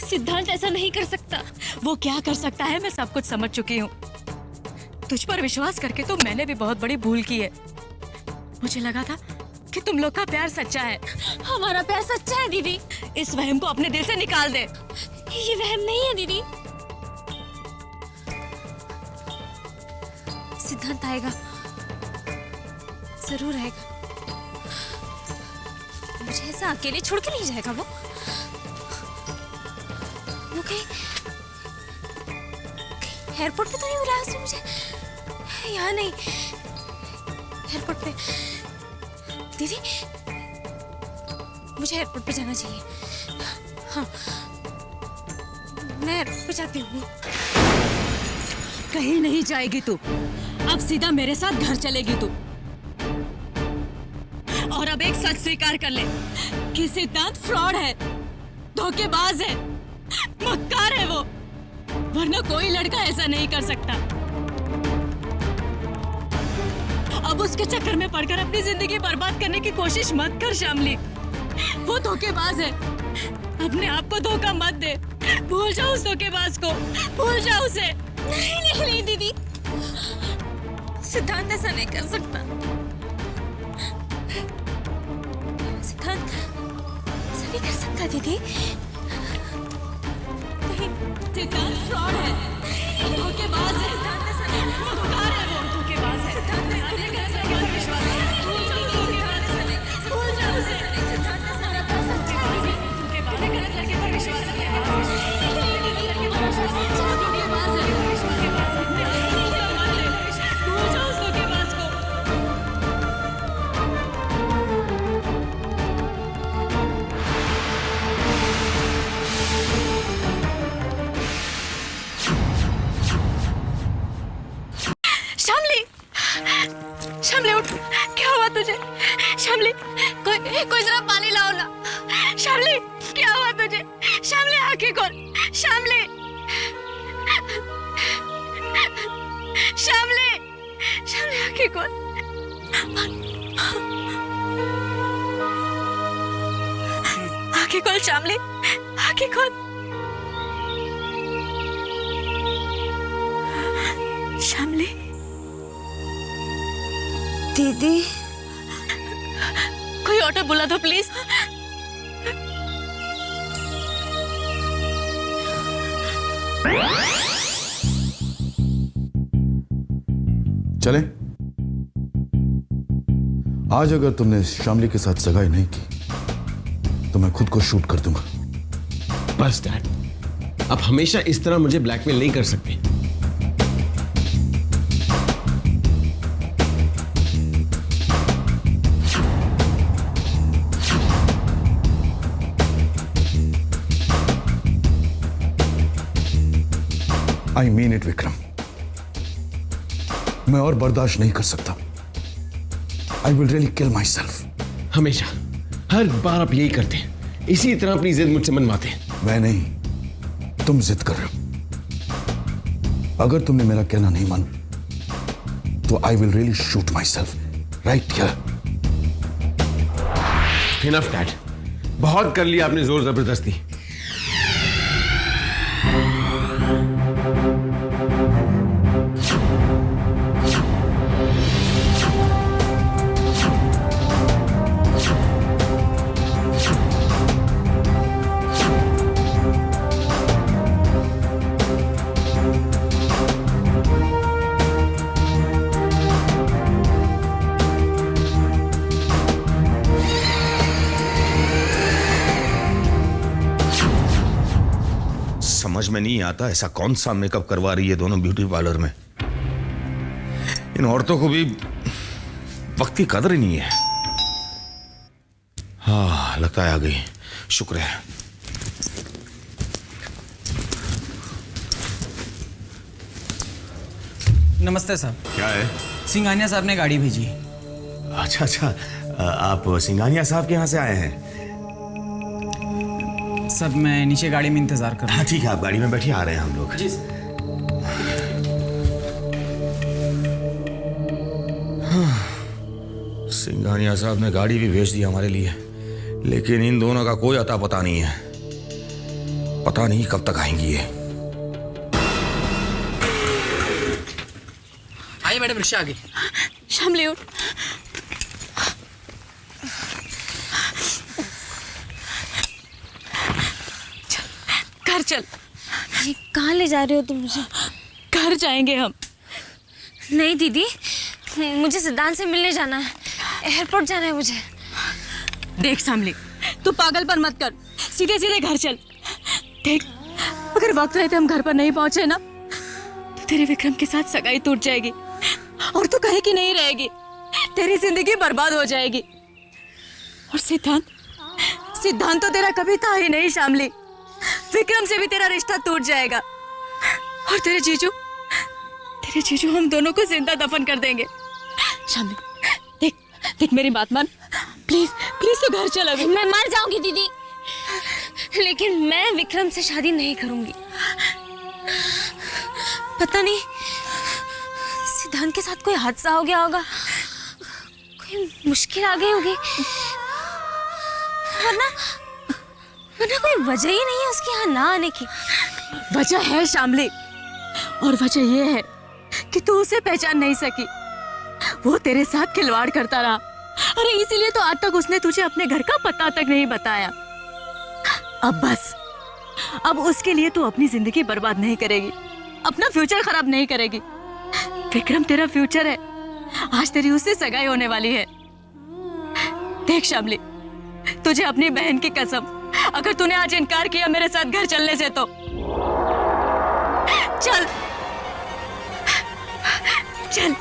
सिद्धांत ऐसा नहीं कर सकता। वो क्या कर सकता है मैं सब कुछ समझ चुकी हूँ। तुझ पर विश्वास करके तो मैंने भी बहुत बड़ी भूल की है। मुझे लगा था कि तुम लोग का प्यार सच्चा है। हमारा प्यार सच्चा है दीदी। इस वहम को अपने दिल से निकाल दे। ये वहम नहीं है दीदी। सिद्धांत आएगा, जरूर आएगा। मुझे ऐसा अकेले छोड़ के नहीं जाएगा वो कहीं एयरपोर्ट पे तो नहीं बुलाया उसने मुझे? यहाँ नहीं, एयरपोर्ट पे। दीदी, मुझे एयरपोर्ट पे जाना चाहिए। हाँ, मैं एयरपोर्ट पे जाती हूँ। कहीं नहीं जाएगी तू, अब सीधा मेरे साथ घर चलेगी तू। और अब एक सच स्वीकार कर ले कि सिद्धांत फ्रॉड है, धोखेबाज है, मक्कार है वो, वरना कोई लड़का ऐसा नहीं कर सकता। अब उसके चक्कर में पड़कर अपनी जिंदगी बर्बाद करने की कोशिश मत कर शामली। वो धोखेबाज है, अपने आप को धोखा मत दे। भूल जाओ उस धोखेबाज को, भूल जाओ उसे। नहीं नहीं नहीं दीदी, सिद्धांत ऐसा नहीं कर सकता। सिद्धांत ऐसा नहीं कर सकता दीदी। सिद्धांत फ्रॉड है, धोखेबाज है, मक्कार है वो, शामली, शामली उठ, क्या हुआ तुझे? शामली, कोई जरा पानी लाओ ना। शामली, क्या हुआ तुझे? शामली, आंखें खोल। शामली, शामली, शामली, आंखें खोल। आंखें खोल शामली, आंखें खोल। शामली, दीदी, कोई ऑटो बुला दो प्लीज। चले। आज अगर तुमने शामली के साथ सगाई नहीं की तो मैं खुद को शूट कर दूंगा। बस डैड, आप हमेशा इस तरह मुझे ब्लैकमेल नहीं कर सकते। आई मीन इट विक्रम, मैं और बर्दाश्त नहीं कर सकता। I will really kill my self. हमेशा, हर बार आप यही करते हैं, इसी तरह अपनी जिद मुझसे मनवाते हैं। मैं नहीं, तुम जिद कर रहे हो। अगर तुमने मेरा कहना नहीं माना तो I will really shoot my self right here. Enough dad, बहुत कर लिया आपने जोर जबरदस्ती। समझ में नहीं आता ऐसा कौन सा मेकअप करवा रही है दोनों ब्यूटी पार्लर में। इन औरतों को भी वक्त की कदर ही नहीं है। हाँ, लगता है आ गई, शुक्र है। नमस्ते साहब। क्या है? सिंघानिया साहब ने गाड़ी भेजी। अच्छा अच्छा, आप सिंघानिया साहब के यहाँ से आए हैं? सब मैं नीचे गाड़ी में इंतजार कर रहा हूँ। हाँ ठीक है, आप गाड़ी में बैठिए, आ रहे हैं हम लोग। जी सिंघानिया साहब ने गाड़ी भी भेज दी हमारे लिए, लेकिन इन दोनों का कोई अता पता नहीं है। पता नहीं कब तक आएंगी ये। आइए मैडम, रिक्शा आ गई। शामली उठ। घर चल। ये कहाँ ले जा रहे हो तुम मुझे? घर जाएंगे हम। नहीं दीदी, मुझे सिद्धांत से मिलने जाना है, एयरपोर्ट जाना है मुझे। देख शामली, तू पागलपन मत कर, सीधे सीधे घर चल। देख, अगर वक्त रहते हम घर पर नहीं पहुंचे ना तो तेरे विक्रम के साथ सगाई टूट जाएगी और तू कहीं की नहीं रहेगी। तेरी जिंदगी बर्बाद हो जाएगी। और सिद्धांत तो तेरा कभी था ही नहीं शामली। विक्रम से भी तेरा रिश्ता टूट जाएगा और तेरे जीजू हम दोनों को जिंदा दफन कर देंगे। शामली, देख मेरी बात मान, प्लीज तो घर चल अभी। मैं मर जाऊंगी दीदी, लेकिन मैं विक्रम से शादी नहीं करूंगी। पता नहीं सिद्धांत के साथ कोई हादसा हो गया होगा, कोई मुश्किल आ गई होगी, वरना कोई वजह ही नहीं है उसके यहाँ ना आने की। वजह है शामली, और वजह यह है कि तू उसे पहचान नहीं सकी। वो तेरे साथ खिलवाड़ करता रहा। अरे इसीलिए तो आज तक उसने तुझे अपने घर का पता तक नहीं बताया। अब बस, अब उसके लिए तू अपनी जिंदगी बर्बाद नहीं करेगी, अपना फ्यूचर खराब नहीं करेगी। विक्रम तेरा फ्यूचर है, आज तेरी उससे सगाई होने वाली है। देख शामली, तुझे अपनी बहन की कसम, अगर तूने आज इनकार किया मेरे साथ घर चलने से तो चल चल।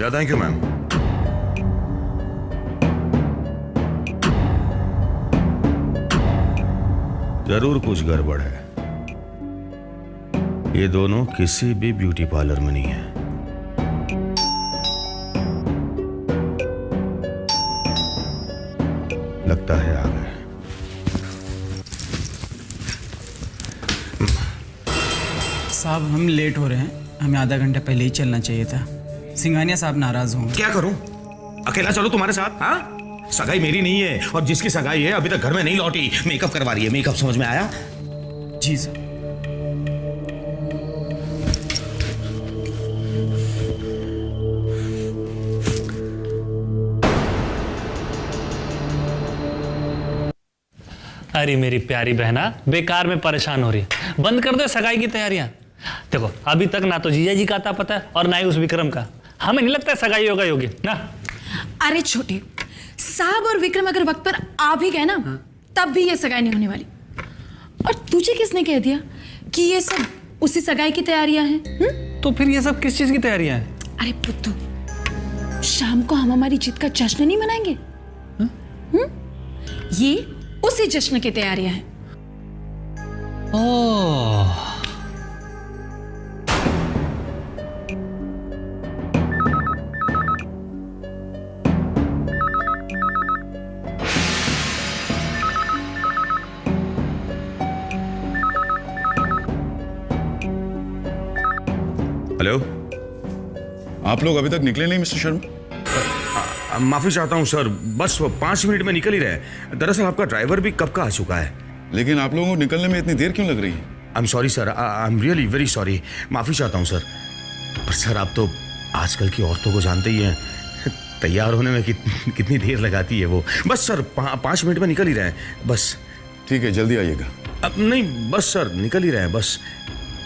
या थैंक यू मैम। जरूर कुछ गड़बड़ है। ये दोनों किसी भी ब्यूटी पार्लर में नहीं है। लगता है आ गए। साहब हम लेट हो रहे हैं, हमें आधा घंटा पहले ही चलना चाहिए था। सिंघानिया साहब नाराज होंगे। क्या करूं? अकेला चलो तुम्हारे साथ? हाँ, सगाई मेरी नहीं है, और जिसकी सगाई है अभी तक घर में नहीं लौटी, मेकअप करवा रही है। मेकअप समझ में आया? जी सर। अरे मेरी प्यारी बहना, बेकार में परेशान हो रही है। बंद कर दो सगाई की तैयारियां। देखो अभी तक ना तो जीजा जी का आता पता है और ना ही उस विक्रम का। हमें नहीं लगता सगाई होगी ना। अरे छोटे साहब और विक्रम अगर वक्त पर आ भी गए ना, तब भी ये सगाई नहीं होने वाली। और तुझे किसने कह दिया कि ये सब उसी सगाई की तैयारियां हैं? तो फिर ये सब किस चीज की तैयारियां हैं? अरे पुत्तू, शाम को हम हमारी जीत का जश्न नहीं मनाएंगे? ये उसी जश्न की तैयारियां हैं। ओह, हेलो, आप लोग अभी तक निकले नहीं मिस्टर शर्मा? माफी चाहता हूं सर, बस 5 मिनट में निकल ही रहे। दरअसल आपका ड्राइवर भी कब का आ चुका है। लेकिन आप लोगों को निकलने में इतनी देर क्यों लग रही है? I am sorry sir, I am really very sorry. माफी चाहता हूं सर। पर सर आप तो आजकल की औरतों को जानते ही हैं, तैयार होने में कितनी देर लगाती है वो। बस सर 5 मिनट में निकल ही रहे हैं बस। ठीक है, जल्दी आइएगा। अब नहीं, बस सर निकल ही रहे हैं बस।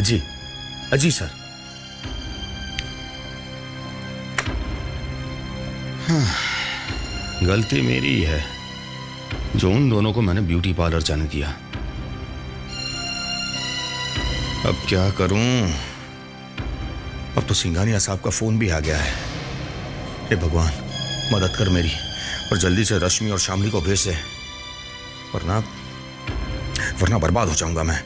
जी जी सर। हाँ, गलती मेरी ही है जो उन दोनों को मैंने ब्यूटी पार्लर जाने दिया। अब क्या करूं? अब तो सिंघानिया साहब का फोन भी आ गया है। हे भगवान, मदद कर मेरी, और जल्दी से रश्मि और शामली को भेज दे, वरना बर्बाद हो जाऊंगा मैं।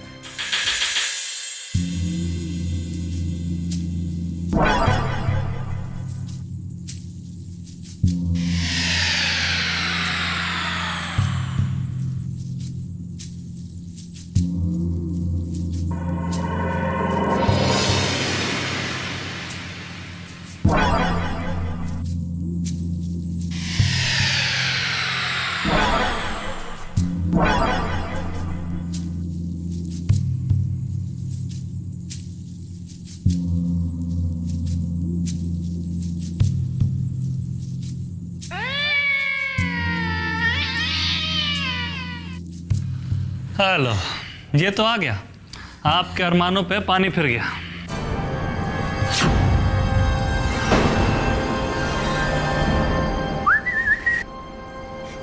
हेलो, ये तो आ गया। आपके अरमानों पे पानी फिर गया।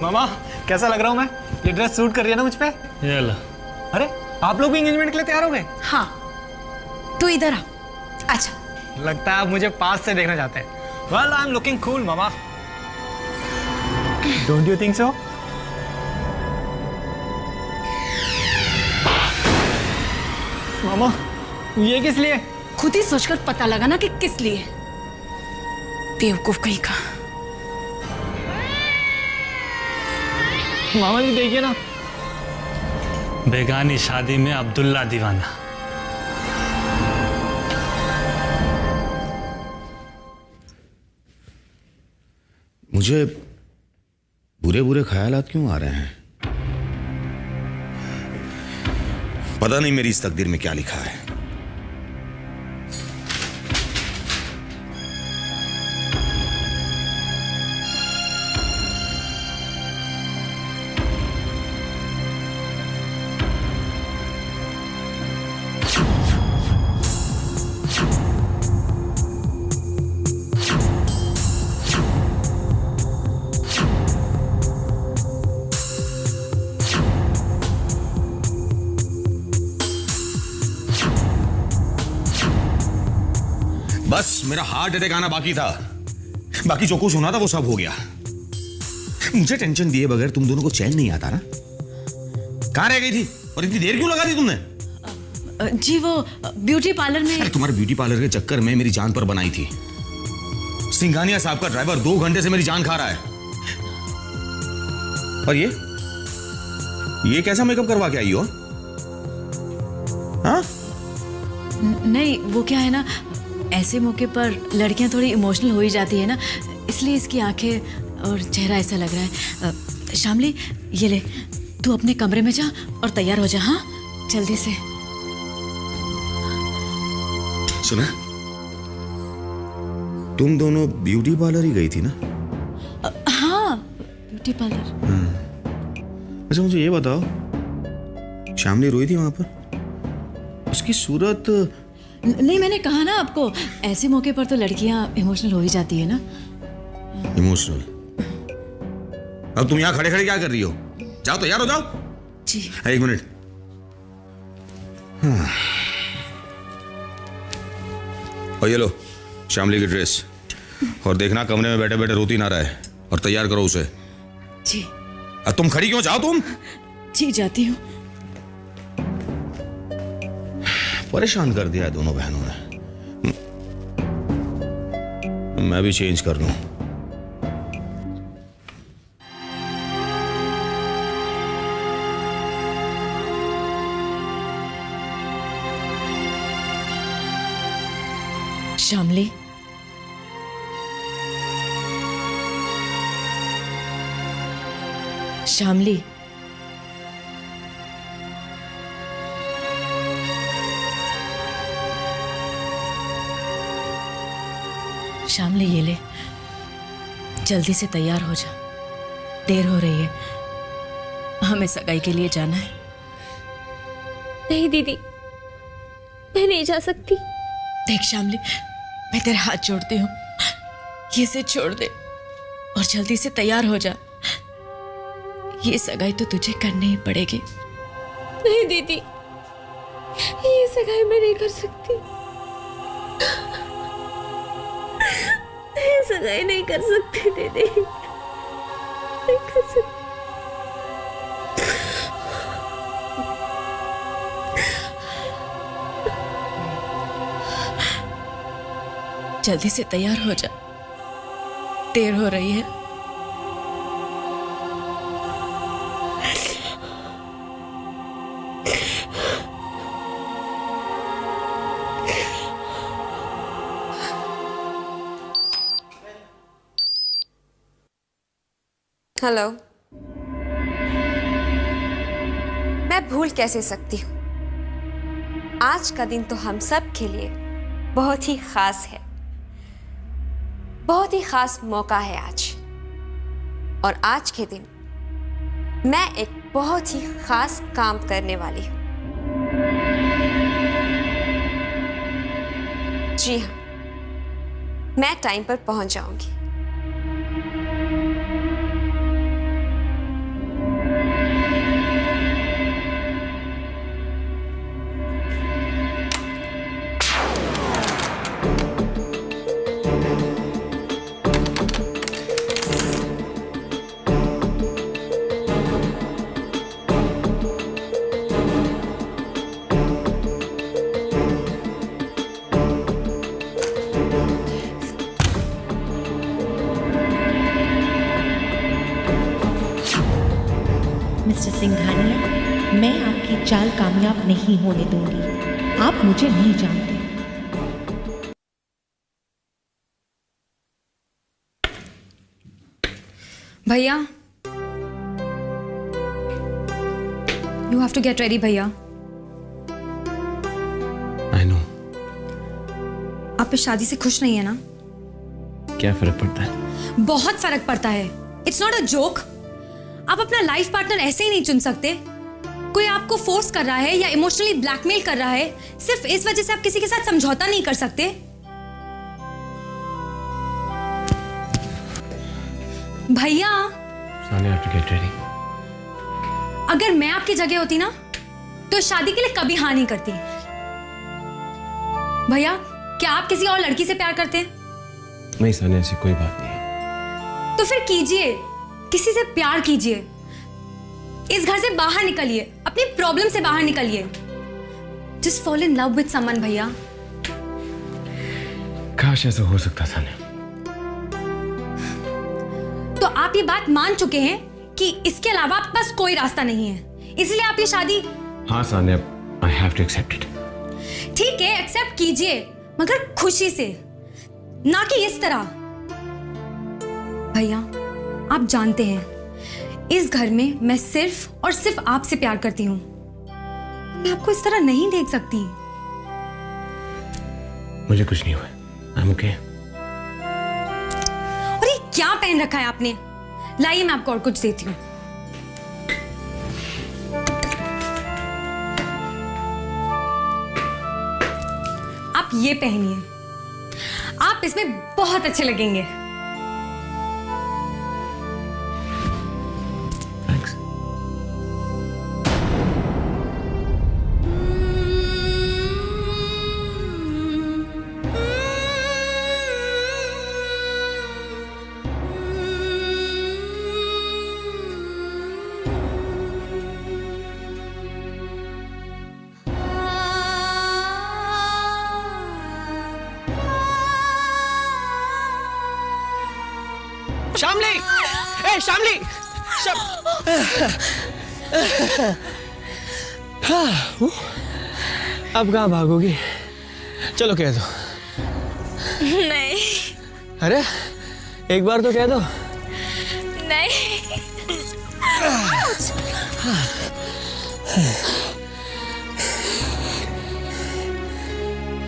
मामा कैसा लग रहा हूं मैं? ये ड्रेस सूट कर रही है ना मुझ पे? ये लो। अरे आप लोग भी एंगेजमेंट के लिए तैयार हो गए? हाँ, तू इधर आ। अच्छा, लगता है आप मुझे पास से देखना चाहते हैं। Well, I am looking cool मामा। Don't you think so? मामा ये किस लिए? खुद ही सोचकर पता लगा ना कि किस लिए। बेवकूफ कहीं का। मामा जी देखिए ना, बेगानी शादी में अब्दुल्ला दीवाना। मुझे बुरे बुरे ख्यालात क्यों आ रहे हैं? पता नहीं मेरी इस तकदीर में क्या लिखा है। बस मेरा हार्ट अटैक आना बाकी था, बाकी जो कुछ होना था वो सब हो गया। मुझे टेंशन दिए बगैर तुम दोनों को चैन नहीं आता ना? कहां रह गई थी और इतनी देर क्यों लगा दी तुमने? जी वो ब्यूटी पार्लर में। अरे तुम्हारे ब्यूटी पार्लर के चक्कर में मेरी जान पर बनाई थी। सिंघानिया साहब का ड्राइवर 2 घंटे से मेरी जान खा रहा है। और ये कैसा मेकअप करवा के आई हो? हाँ? नहीं वो क्या है ना, ऐसे मौके पर लड़कियां थोड़ी इमोशनल हो ही जाती है ना, इसलिए इसकी आंखें और चेहरा ऐसा लग रहा है। शामली ये ले, तू अपने कमरे में जा और तैयार हो जा। हाँ जल्दी से। सुना, तुम दोनों ब्यूटी पार्लर ही गई थी ना? हाँ ब्यूटी पार्लर। अच्छा मुझे ये बताओ, शामली रोई थी वहां पर? उसकी सूरत। नहीं मैंने कहा ना आपको, ऐसे मौके पर तो लड़कियां इमोशनल हो ही जाती है ना। इमोशनल? अब तुम यहां खड़े खड़े क्या कर रही हो? जाओ तैयार हो जाओ। जी। 1 मिनट। हाँ। और ये लो शामली की ड्रेस, और देखना कमरे में बैठे बैठे रोती ना रहे, और तैयार करो उसे। जी। अब तुम खड़ी क्यों? जाओ तुम। जी जाती हूँ। परेशान कर दिया है दोनों बहनों ने। मैं भी चेंज कर लूं। शामली शामली शामली ये ले, जल्दी से तैयार हो जा, देर हो रही है, हमें सगाई के लिए जाना है। नहीं दीदी, मैं नहीं जा सकती। देख शामली, मैं तेरे हाथ जोड़ती हूँ, ये से छोड़ दे और जल्दी से तैयार हो जा। ये सगाई तो तुझे करनी ही पड़ेगी। नहीं दीदी, ये सगाई मैं नहीं कर सकती। ये सगाई नहीं कर सकती दीदी, नहीं कर सकती। जल्दी से तैयार हो जा, देर हो रही है। हेलो। मैं भूल कैसे सकती हूँ? आज का दिन तो हम सब के लिए बहुत ही खास है, बहुत ही खास मौका है आज। और आज के दिन मैं एक बहुत ही खास काम करने वाली हूँ। जी हाँ, मैं टाइम पर पहुंच जाऊंगी। मिस्टर सिंघानिया, मैं आपकी चाल कामयाब नहीं होने दूंगी। आप मुझे नहीं जानते। भैया, you have to get ready. भैया, आई नो। आप इस शादी से खुश नहीं है ना? क्या फर्क पड़ता है? बहुत फर्क पड़ता है। It's not a joke. आप अपना लाइफ पार्टनर ऐसे ही नहीं चुन सकते। कोई आपको फोर्स कर रहा है या इमोशनली ब्लैकमेल कर रहा है, सिर्फ इस वजह से आप किसी के साथ समझौता नहीं कर सकते। भैया, अगर मैं आपकी जगह होती ना तो शादी के लिए कभी हाँ नहीं करती। भैया, क्या आप किसी और लड़की से प्यार करते हैं? नहीं सानिया, ऐसी कोई बात नहीं है। तो फिर कीजिए, किसी से प्यार कीजिए, इस घर से बाहर निकलिए, अपनी प्रॉब्लम से बाहर निकलिए। Just fall in love with someone भैया। काश ऐसा हो सकता सानिया। तो आप ये बात मान चुके हैं कि इसके अलावा आपके पास कोई रास्ता नहीं है, इसलिए आप ये शादी। हाँ Sania, I have to accept it. ठीक है, एक्सेप्ट कीजिए, मगर खुशी से, ना कि इस तरह। भैया, आप जानते हैं इस घर में मैं सिर्फ और सिर्फ आपसे प्यार करती हूं। मैं आपको इस तरह नहीं देख सकती। मुझे कुछ नहीं हुआ, आई एम ओके। और ये क्या पहन रखा है आपने? लाइए, मैं आपको और कुछ देती हूँ। आप ये पहनिए, आप इसमें बहुत अच्छे लगेंगे। थैंक्स। शामली, ए शामली, अब कहाँ भागोगी? चलो कह दो। नहीं अरे एक बार तो कह दो। नहीं।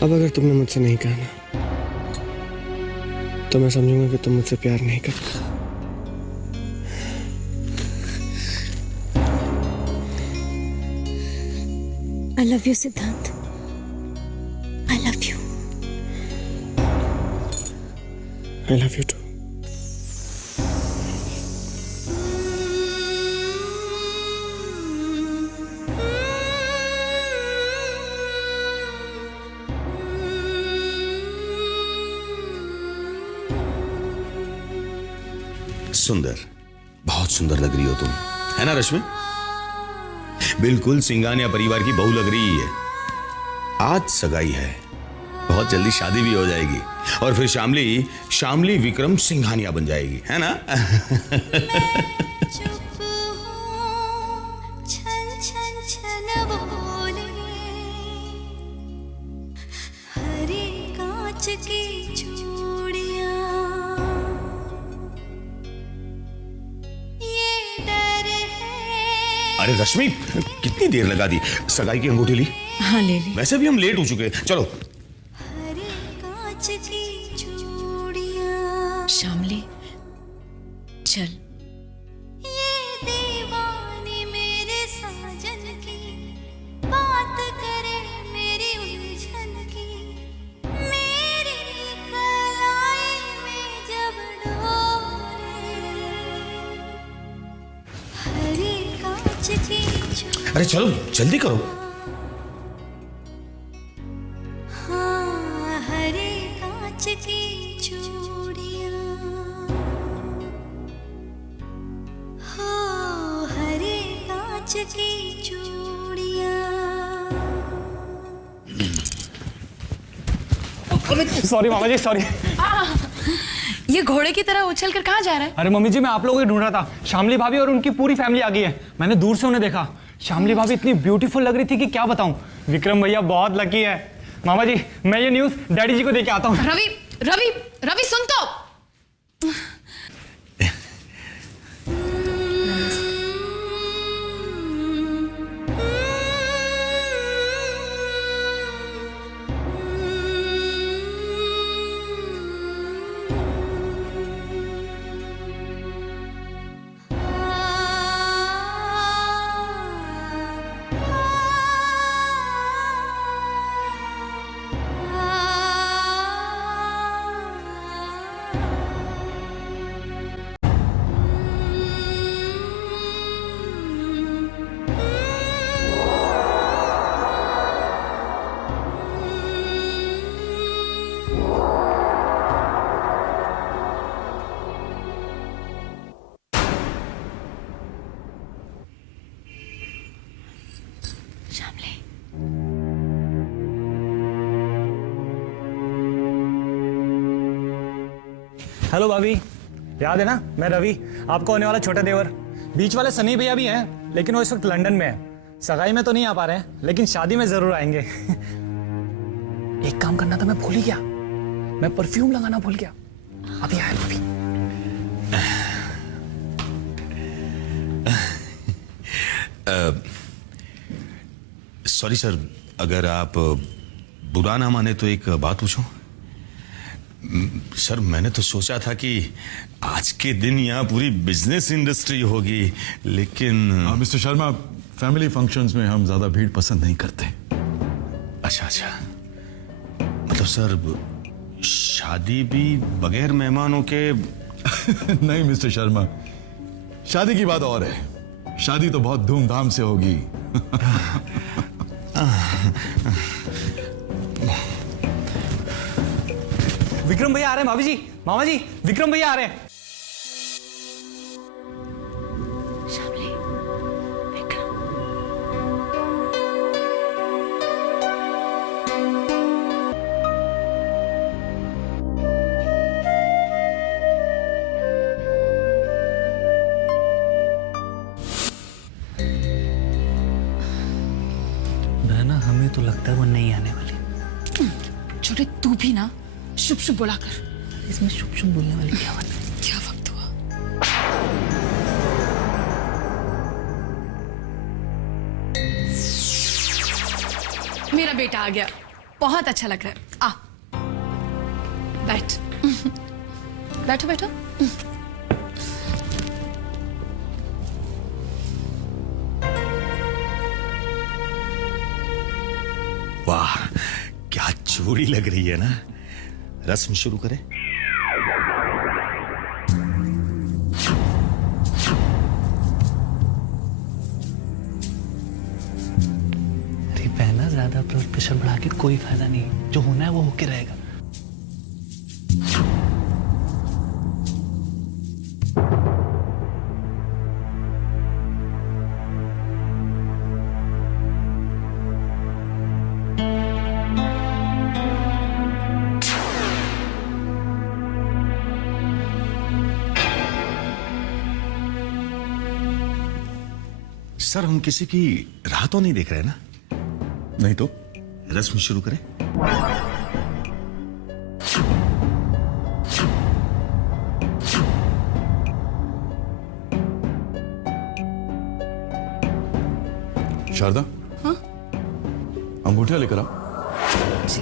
अब अगर तुमने मुझसे नहीं कहा ना, तो मैं समझूंगा कि तुम मुझसे प्यार नहीं करते। I love you, सिद्धांत। I love you. I love you too. सुंदर, बहुत सुंदर लग रही हो तुम, है ना रश्मि? बिल्कुल सिंघानिया परिवार की बहू लग रही है। आज सगाई है, बहुत जल्दी शादी भी हो जाएगी और फिर शामली विक्रम सिंघानिया बन जाएगी, है ना? अरे रश्मि, कितनी देर लगा दी? सगाई की अंगूठी ली? हाँ ले ली। वैसे भी हम लेट हो चुके हैं, चलो। शामली चल। अरे चलो जल्दी करो। हाँ, हरे कांच की चूड़ियां, हो हरे कांच की चूड़ियां। सॉरी मामा जी, सॉरी। ये घोड़े की तरह उछल कर कहाँ जा रहा है? अरे मम्मी जी, मैं आप लोगों को ढूंढ रहा था। शामली भाभी और उनकी पूरी फैमिली आ गई है। मैंने दूर से उन्हें देखा। शामली भाभी इतनी ब्यूटीफुल लग रही थी कि क्या बताऊं। विक्रम भैया बहुत लकी है। मामा जी, मैं ये न्यूज़ डैडी जी को दे के आता हूँ। रवि रवि रवि सुन तो। हेलो भाभी, याद है ना, मैं रवि, आपको होने वाला छोटा देवर। बीच वाले सनी भैया भी हैं, लेकिन वो इस वक्त लंदन में है। सगाई में तो नहीं आ पा रहे हैं, लेकिन शादी में जरूर आएंगे। एक काम करना था, मैं भूल ही गया, मैं परफ्यूम लगाना भूल गया। अभी आया अभी। सॉरी सर, अगर आप बुरा ना माने तो एक बात पूछूं? सर, मैंने तो सोचा था कि आज के दिन यहाँ पूरी बिजनेस इंडस्ट्री होगी, लेकिन मिस्टर शर्मा, फैमिली फंक्शंस में हम ज्यादा भीड़ पसंद नहीं करते। अच्छा अच्छा, मतलब सर शादी भी बगैर मेहमानों के? नहीं मिस्टर शर्मा, शादी की बात और है। शादी तो बहुत धूमधाम से होगी। विक्रम भैया आ रहे हैं भाभी जी, मामा जी, विक्रम भैया आ रहे हैं। शामली, विक्रम। बहना, हमें तो लगता है वो नहीं आने वाली। छोटे तू भी ना शुभ शुभ बोला कर। इसमें शुभ शुभ बोलने वाली क्या बात है? क्या वक्त हुआ? मेरा बेटा आ गया, बहुत अच्छा लग रहा है। आ बैठ। बैठो बैठो। वाह, क्या चोरी लग रही है ना। रस्म शुरू करें? अरे बहना, ज्यादा ब्लड प्रेशर बढ़ा के कोई फायदा नहीं, जो होना है वो होके रहेगा। सर, हम किसी की राह तो नहीं देख रहे ना? नहीं तो रस्म शुरू करें? शारदा, हाँ? अंगूठियां लेकर आओ। जी।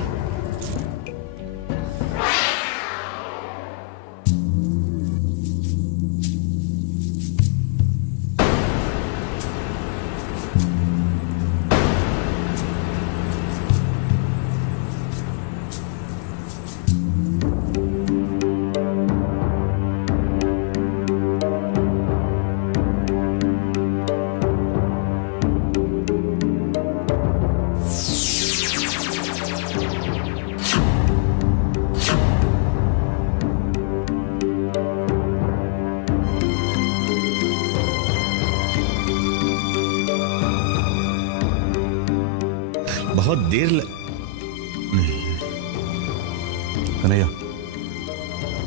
बहुत देर कन्हैया,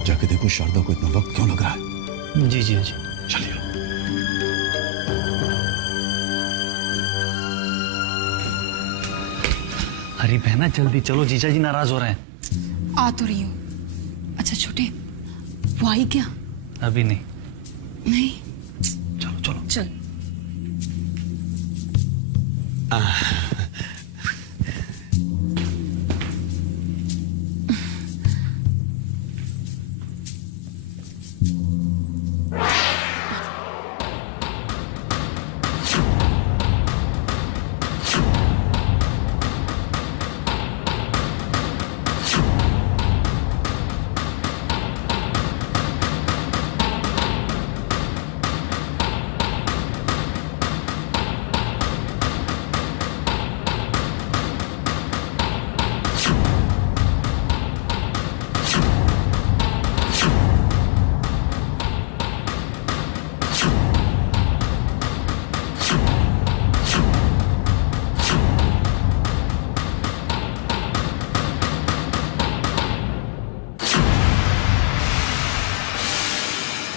जाके देखो शारदा को इतना वक्त क्यों लग रहा है। जी जी जी। चलिए। अरे बहना, जल्दी चलो, जीजा जी नाराज हो रहे हैं। आ तो रही हूँ। अच्छा छोटे, वो आई क्या? अभी नहीं। नहीं? चलो चलो चल।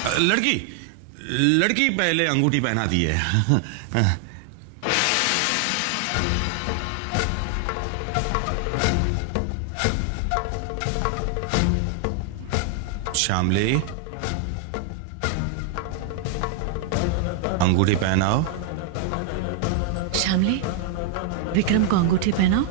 लड़की लड़की पहले अंगूठी पहना दी है। श्यामली, अंगूठी पहनाओ। श्यामली, विक्रम को अंगूठी पहनाओ।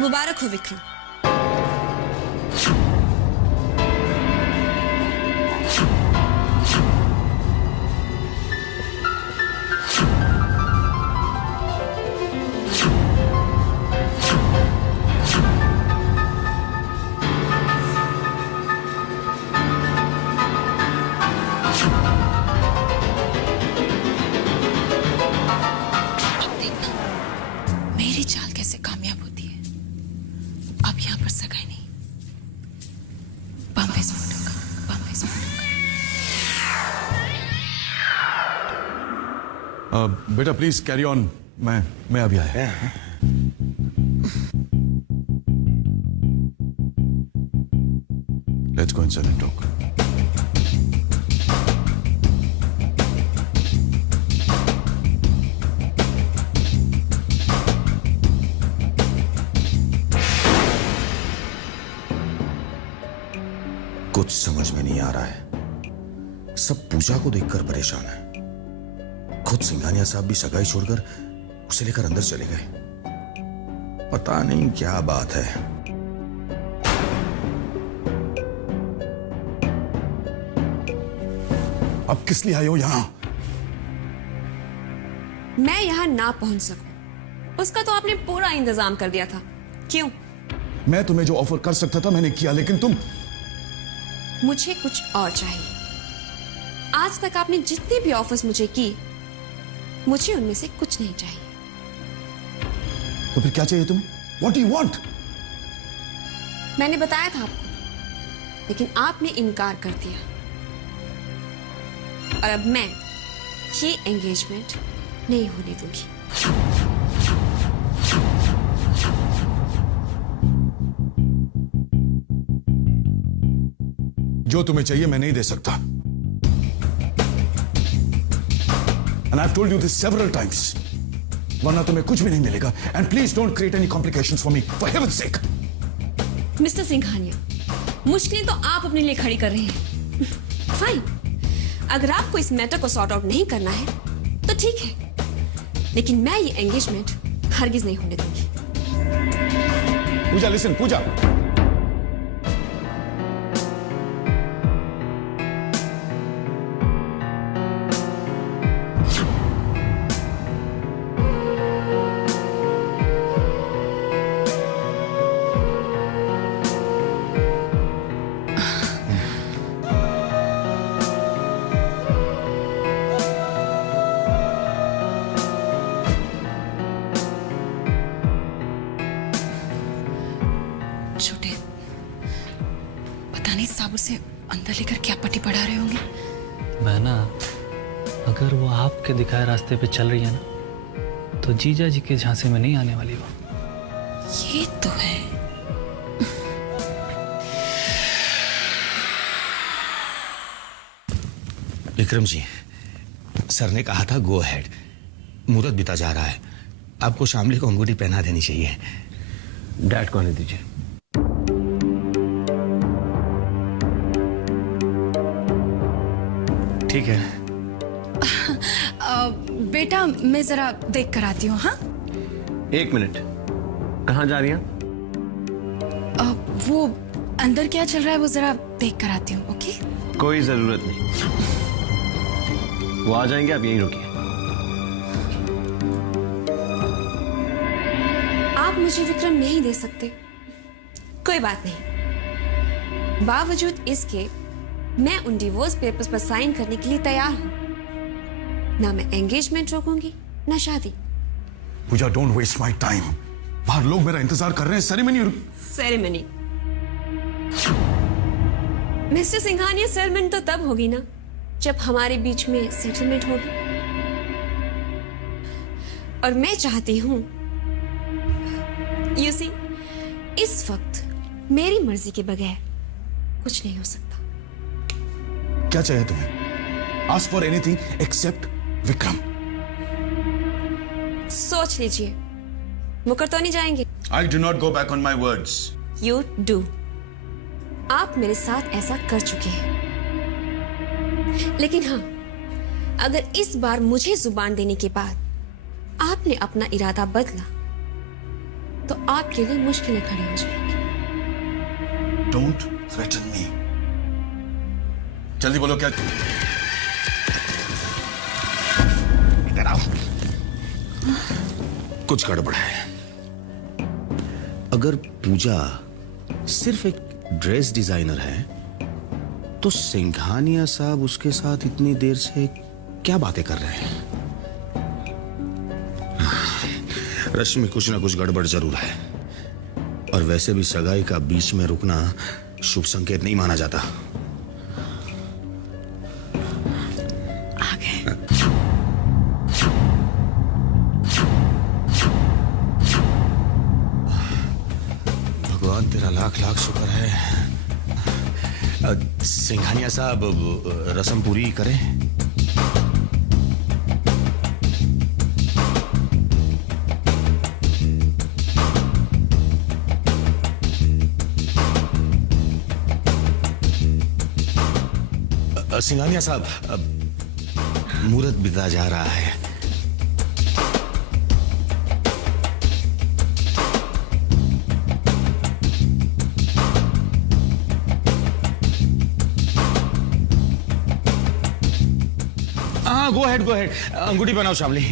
मुबारक हो विक्रम। मेरी चाल कैसे कामयाब होती है। अब यहाँ पर सगाई नहीं, बम विस्फोट होगा, बम विस्फोट होगा। बेटा प्लीज कैरी ऑन, मैं अभी आया। Let's go inside and talk. कुछ समझ में नहीं आ रहा है। सब पूजा को देखकर परेशान है। खुद सिंघानिया साहब भी सगाई छोड़कर उसे लेकर अंदर चले गए। पता नहीं क्या बात है। अब किस लिए आए हो यहां? मैं यहाँ ना पहुंच सकूं, उसका तो आपने पूरा इंतजाम कर दिया था। क्यों? मैं तुम्हें जो ऑफर कर सकता था मैंने किया, लेकिन तुम। मुझे कुछ और चाहिए। आज तक आपने जितने भी ऑफर्स मुझे की, मुझे उनमें से कुछ नहीं चाहिए। तो फिर क्या चाहिए तुम्हें? What do you want? मैंने बताया था आपको, लेकिन आपने इनकार कर दिया। और अब मैं ये एंगेजमेंट नहीं होने दूंगी। जो तुम्हें चाहिए मैं नहीं दे सकता। And I've told you this several times. वरना तुम्हें कुछ भी नहीं मिलेगा। And please don't create any complications for me, for heaven's sake. Mister Singhania, मुश्किलें तो आप अपने लिए खड़ी कर रहे हैं। फाइन, अगर आपको इस मैटर को सॉर्ट आउट नहीं करना है तो ठीक है, लेकिन मैं ये एंगेजमेंट हरगिज नहीं होने दूंगी। पूजा, लिसन, पूजा। छोटे, पता नहीं साहब उसे अंदर लेकर क्या पट्टी पढ़ा रहे होंगे। बहना, अगर वो आपके दिखाए रास्ते पे चल रही है ना, तो जीजा जी के झांसे में नहीं आने वाली वो। ये तो है। विक्रम जी, सर ने कहा था गो अहेड। मुहूर्त बीता जा रहा है, आपको शामली को अंगूठी पहना देनी चाहिए। डैड को आने दीजिए। ठीक है। बेटा मैं जरा देख कर आती हूँ। हाँ 1 मिनट, कहाँ जा रही हैं? वो अंदर क्या चल रहा है वो जरा देख कर आती हूँ। ओके कोई जरूरत नहीं, वो आ जाएंगे, आप यहीं रुकिए। आप मुझे विक्रम नहीं दे सकते, कोई बात नहीं। बावजूद इसके मैं उन डिवोर्स पेपर्स पर साइन करने के लिए तैयार हूं। ना मैं एंगेजमेंट रोकूंगी ना शादी। पूजा, डोंट वेस्ट माय टाइम। बाहर लोग मेरा इंतजार कर रहे हैं। सेरेमनी मिस्टर सिंघानिया, सेरेमनी तो तब होगी ना जब हमारे बीच में सेटलमेंट होगी। और मैं चाहती हूं, यू सी, इस वक्त मेरी मर्जी के बगैर कुछ नहीं हो सकता। क्या चाहिए तुम्हें? Ask for anything accept Vikram. सोच लीजिए, मुकर तो नहीं जाएंगे? I do not go back on my words. You do. आप मेरे साथ ऐसा कर चुके हैं। लेकिन हाँ, अगर इस बार मुझे जुबान देने के बाद आपने अपना इरादा बदला तो आपके लिए मुश्किलें खड़ी हो जाएंगी। डोंट थ्रेटन मी। जल्दी बोलो क्या। इधर आओ। कुछ गड़बड़ है। अगर पूजा सिर्फ एक ड्रेस डिजाइनर है तो सिंघानिया साहब उसके साथ इतनी देर से क्या बातें कर रहे हैं? रश्मि, कुछ ना कुछ गड़बड़ जरूर है। और वैसे भी सगाई का बीच में रुकना शुभ संकेत नहीं माना जाता। आ गए। भगवान तेरा लाख लाख शुक्र है। सिंघानिया साहब, रस्म पूरी करें। सिंघानिया साहब, मुहूर्त बीता जा रहा है। हाँ, गो अहेड, अंगूठी बनाओ शामली।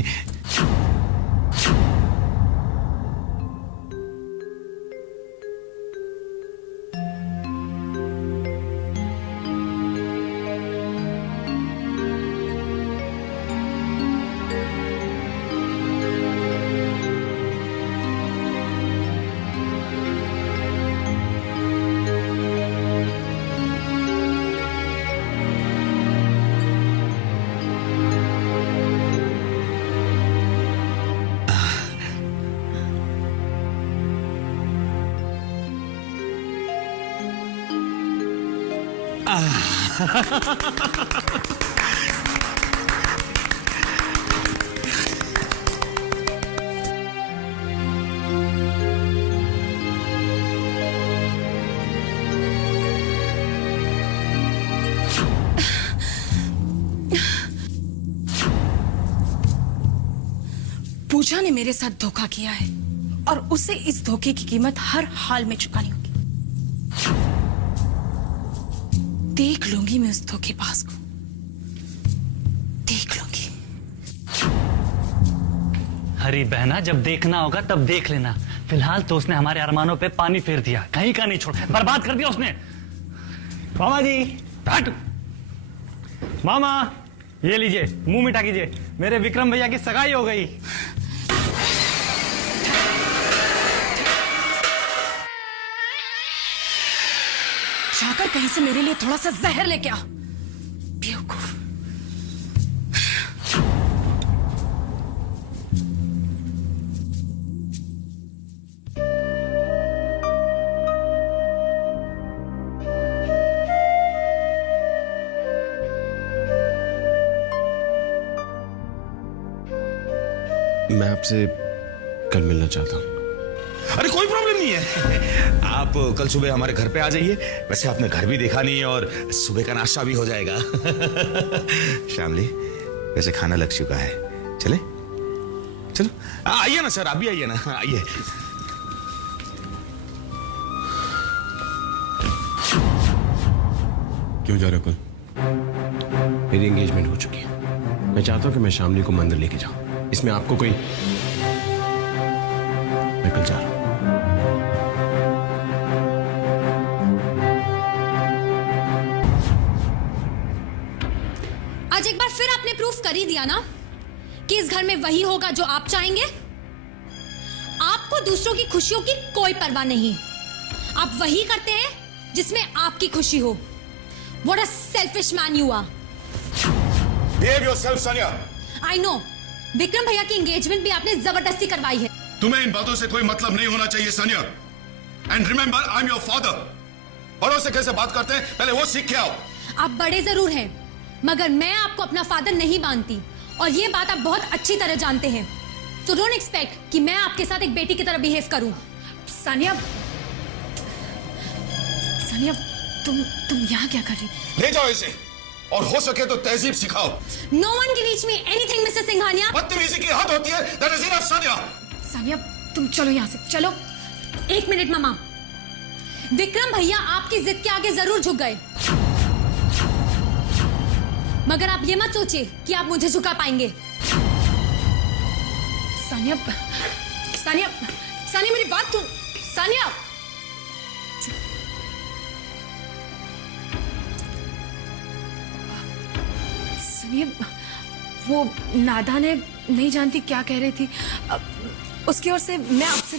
पूजा ने मेरे साथ धोखा किया है और उसे इस धोखे की कीमत हर हाल में चुकानी होगी। देख लूंगी मैं उस धोखेबाज को, देख लूंगी। हरी बहना, जब देखना होगा तब देख लेना। फिलहाल तो उसने हमारे अरमानों पे पानी फेर दिया, कहीं का नहीं छोड़ा, बर्बाद कर दिया उसने। मामा जी, हट। मामा ये लीजिए, मुंह मीठा कीजिए, मेरे विक्रम भैया की सगाई हो गई। जाकर कहीं से मेरे लिए थोड़ा सा जहर लेके आ, बेवकूफ। मैं आपसे कल मिलना चाहता हूँ। अरे कोई प्रॉब्लम नहीं है, आप कल सुबह हमारे घर पे आ जाइए। वैसे आपने घर भी देखा नहीं और सुबह का नाश्ता भी हो जाएगा। श्यामली, वैसे खाना लग चुका है, चले? चलो आइए ना सर, आप भी आइए ना, आइए। क्यों जा रहे हो कल? मेरी एंगेजमेंट हो चुकी है। मैं चाहता हूं कि मैं शामली को मंदिर लेके जाऊं। इसमें आपको कोई... मैं कल जा रहा हूं। आज एक बार फिर आपने प्रूफ कर ही दिया ना कि इस घर में वही होगा जो आप चाहेंगे। आपको दूसरों की खुशियों की कोई परवाह नहीं। आप वही करते हैं जिसमें आपकी खुशी हो। What a selfish man you are. Behave yourself, Sanya. I know. Vikram भैया की एंगेजमेंट भी आपने जबरदस्ती करवाई है। तुम्हें इन बातों से कोई मतलब नहीं होना चाहिए, Sania. And remember, I am your father. बड़ों से कैसे बात करते हैं पहले वो सीख के आओ। आप बड़े जरूर हैं, मगर मैं आपको अपना फादर नहीं मानती, और ये बात आप बहुत अच्छी तरह जानते हैं। सो डोंट एक्सपेक्ट कि मैं आपके साथ एक बेटी की तरह बिहेव करूं। सानिया, सानिया, तुम यहाँ क्या कर रही? ले जाओ इसे, और हो सके तो तहजीब सिखाओ। No one can teach me anything, Mr. Singhania. बदतमीजी की हद होती है। That is enough, Sania. Sania, तुम चलो यहाँ से, चलो। एक मिनट मामा। विक्रम भैया आपकी जिद के आगे जरूर झुक गए, मगर आप ये मत सोचिए कि आप मुझे झुका पाएंगे। सानिया, सानिया, सानिया मेरी बात सुन। सानिया, सुनिए, वो नादा ने नहीं जानती क्या कह रही थी, उसकी ओर से मैं आपसे...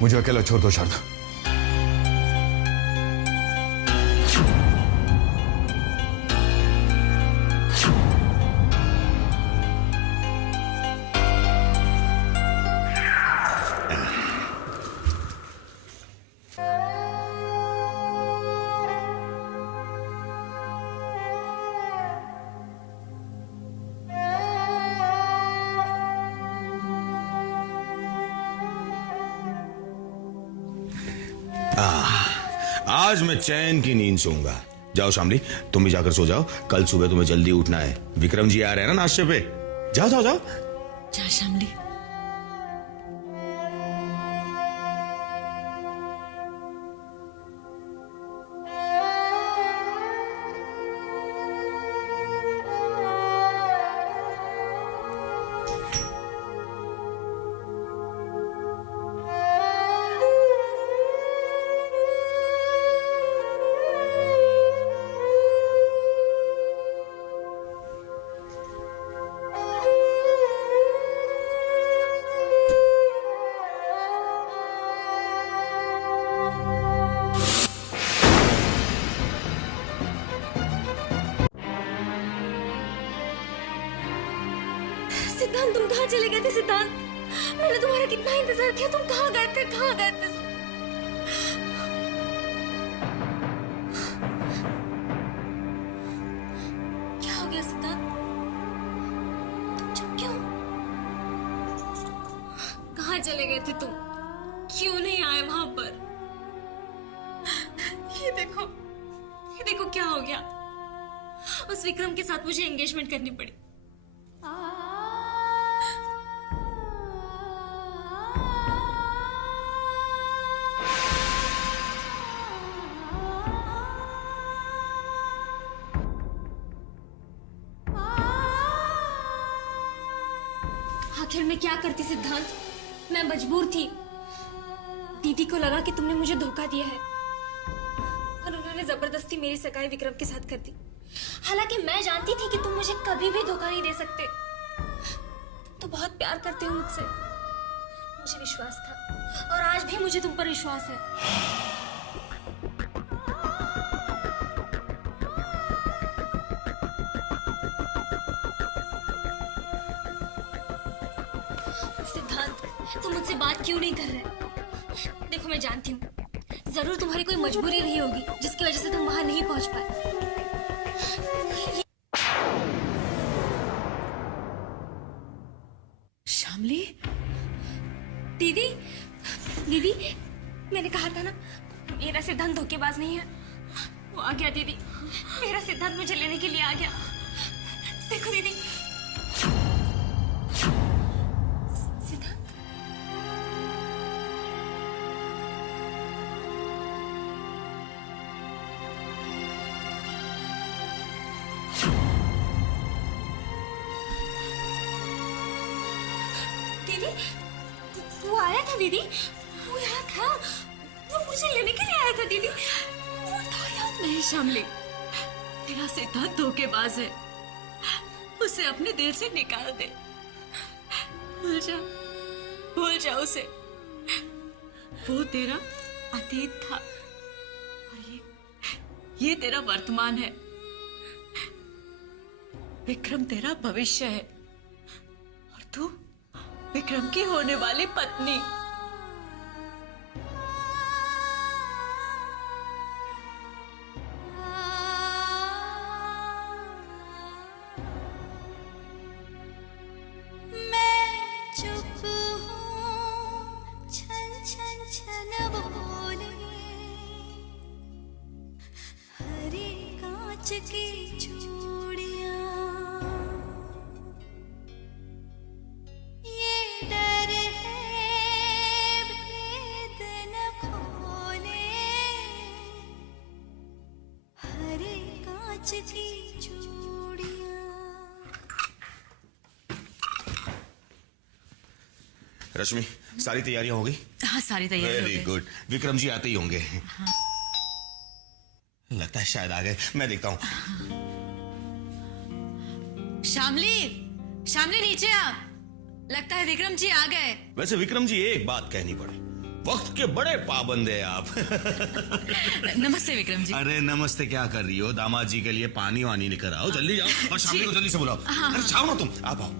मुझे अकेला छोड़ दो शारदा। आज मैं चैन की नींद सोऊंगा। जाओ शामली, तुम भी जाकर सो जाओ। कल सुबह तुम्हें जल्दी उठना है। विक्रम जी आ रहे हैं ना नाश्ते पे। जाओ जाओ जाओ। जा शामली। सिद्धांत, तुम कहाँ चले गए थे? सिद्धांत, मैंने तुम्हारा कितना इंतजार किया। तुम कहाँ गए थे? कहाँ गए थे? क्या हो गया सिद्धांत? तुम चुप क्यों? कहाँ चले गए थे तुम? क्यों नहीं आए वहां पर? ये देखो क्या हो गया। उस विक्रम के साथ मुझे एंगेजमेंट करनी पड़ी। आखिर मैं क्या करती सिद्धांत? मैं मजबूर थी। दीदी को लगा कि तुमने मुझे धोखा दिया है, और उन्होंने जबरदस्ती मेरी सगाई विक्रम के साथ कर दी। हालांकि मैं जानती थी कि तुम मुझे कभी भी धोखा नहीं दे सकते। तुम तो बहुत प्यार करते हो मुझसे। मुझे विश्वास था, और आज भी मुझे तुम पर विश्वास है। सिद्धांत, तुम मुझसे बात क्यों नहीं कर रहे? देखो, मैं जानती हूँ जरूर तुम्हारी कोई मजबूरी रही होगी जिसकी वजह से तुम वहां नहीं पहुंच पाए। आवाज नहीं है। वो आ गया दीदी, मेरा सिद्धांत मुझे लेने के लिए आ गया। देखो दीदी, सिद्धांत। दीदी, वो आया था दीदी, वो यहाँ था, वो मुझे लेने के लिए आया था दीदी। वो था यहाँ। नहीं शामली, तेरा सिद्धांत धोखेबाज है, उसे अपने दिल से निकाल दे। भूल जा उसे। वो तेरा अतीत था और ये तेरा वर्तमान है। विक्रम तेरा भविष्य है और तू विक्रम की होने वाली पत्नी। रश्मि, सारी तैयारियां हो गई? हाँ, सारी तैयारी हो वेरी गई। गुड। विक्रम जी आते ही होंगे। हाँ। लगता है शायद आ गए, मैं देखता हूँ। शामली नीचे आ, लगता है विक्रम जी आ गए। वैसे विक्रम जी, एक बात कहनी पड़े, वक्त के बड़े पाबंद है आप। नमस्ते विक्रम जी। अरे नमस्ते क्या कर रही हो? दामाद जी के लिए पानी वानी लेकर आओ, जल्दी जाओ और शामली को जल्दी से बुलाओ। हाँ। अरे जाओ ना तुम, आप आओ।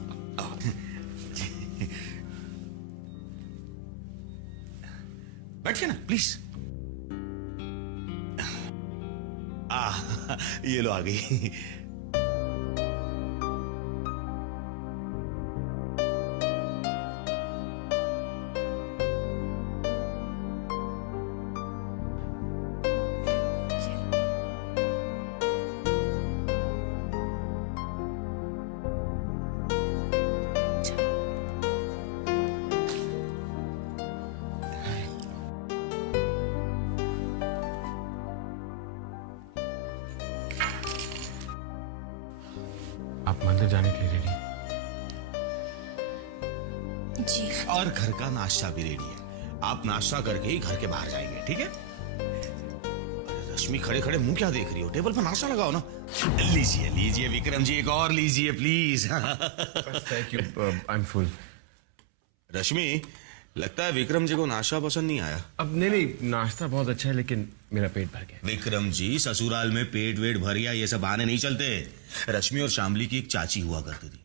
बैठिए ना प्लीज। ये लो आ गई। आप मंदिर जाने के लिए रेडी? जी। और घर का नाश्ता भी रेडी है, आप नाश्ता करके ही घर के बाहर जाएंगे, ठीक है? अरे रश्मि, खड़े खड़े मुंह क्या देख रही हो? टेबल पर नाश्ता लगाओ ना। लीजिए लीजिए विक्रम जी, एक और लीजिए please. Thank you, I am full. Rashmi, लगता है विक्रम जी को नाश्ता पसंद नहीं आया। अब नहीं, नाश्ता बहुत अच्छा है लेकिन मेरा पेट भर गया। विक्रम जी, ससुराल में पेट वेट भर गया ये सब बहाने नहीं चलते। रश्मि और शामली की एक चाची हुआ करती थी,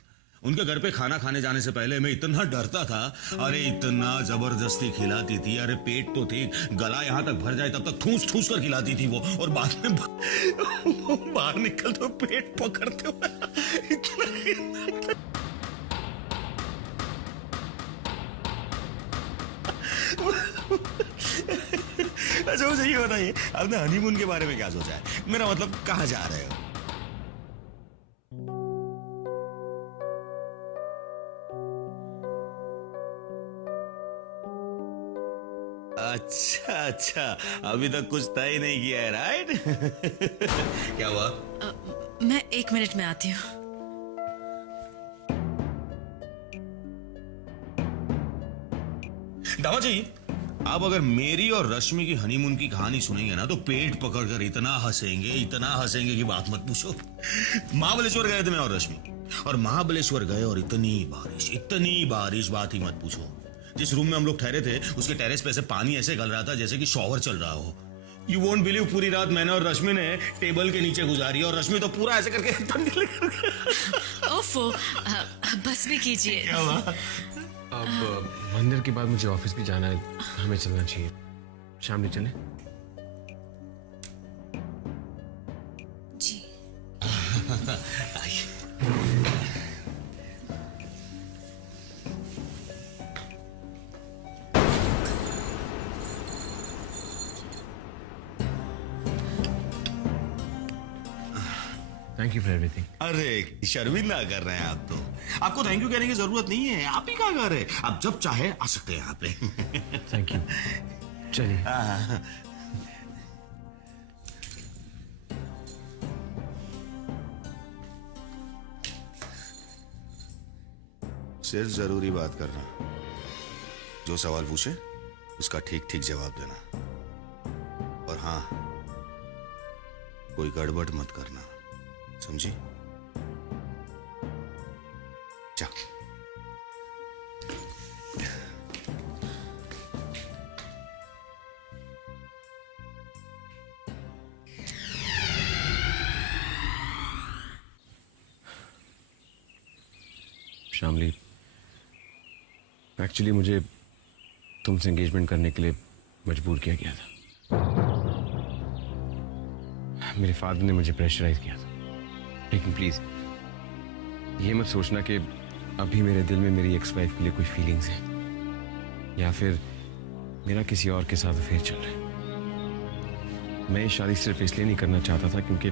उनके घर पे खाना खाने जाने से पहले मैं इतना डरता था। अरे इतना जबरदस्ती खिलाती थी, अरे पेट तो ठीक, गला यहां तक भर जाए तब तक ठूस ठूस कर खिलाती थी वो, और बाद में बाहर निकल तो पेट पकड़ते हुए इतना। अच्छा मुझे ये बताइए, आपने हनीमून के बारे में क्या सोचा है? मेरा मतलब कहाँ जा रहे हो? अच्छा अच्छा, अभी तक कुछ तय नहीं किया है, राइट? क्या हुआ? मैं 1 मिनट में आती हूँ। दामा जी, आप अगर मेरी और रश्मि की हनीमून की कहानी सुनेंगे ना तो पेट पकड़कर इतना हंसेंगे कि बात मत पूछो। महाबलेश्वर गए थे मैं और रश्मि, और महाबलेश्वर गए और इतनी बारिश, बात ही मत पूछो। जिस रूम में हम लोग ठहरे थे उसके टेरेस पे से पानी ऐसे गल रहा था जैसे कि शॉवर चल रहा हो। यू वोंट बिलीव, पूरी रात मैंने और रश्मि ने टेबल के नीचे गुजारी, और रश्मि तो पूरा ऐसे करके ओफो, बस भी कीजिए। क्या हुआ? अब मंदिर के बाद मुझे ऑफिस भी जाना है, हमें चलना चाहिए। शामली चले? जी। Thank you for everything. अरे शर्मिंदा कर रहे हैं आप तो। आपको थैंक यू कहने की जरूरत नहीं है, आप ही का घर है, आप जब चाहे आ सकते हैं यहाँ पे। Thank you. चलिए। सिर्फ जरूरी बात करना, जो सवाल पूछे उसका ठीक ठीक जवाब देना, और हाँ कोई गड़बड़ मत करना, समझी? जा। शामली, एक्चुअली मुझे तुमसे एंगेजमेंट करने के लिए मजबूर किया गया था। मेरे फादर ने मुझे प्रेशराइज किया था, लेकिन प्लीज ये मत सोचना कि अभी मेरे दिल में मेरी एक्स वाइफ के लिए कोई फीलिंग्स हैं या फिर मेरा किसी और के साथ अफेयर चल रहा है। मैं ये शादी सिर्फ इसलिए नहीं करना चाहता था क्योंकि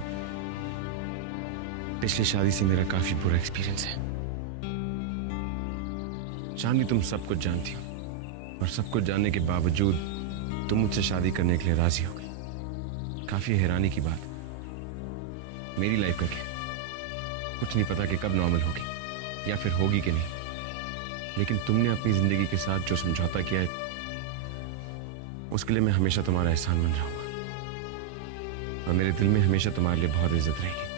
पिछली शादी से मेरा काफी बुरा एक्सपीरियंस है। चांदी, तुम सब कुछ जानती हो और सब कुछ जानने के बावजूद तुम मुझसे शादी करने के लिए राजी हो गई। काफी हैरानी की बात, मेरी लाइफ का क्या, कुछ नहीं पता कि कब नॉर्मल होगी या फिर होगी कि नहीं, लेकिन तुमने अपनी जिंदगी के साथ जो समझौता किया है उसके लिए मैं हमेशा तुम्हारा एहसान बन रहूंगा और मेरे दिल में हमेशा तुम्हारे लिए बहुत इज्जत रहेगी।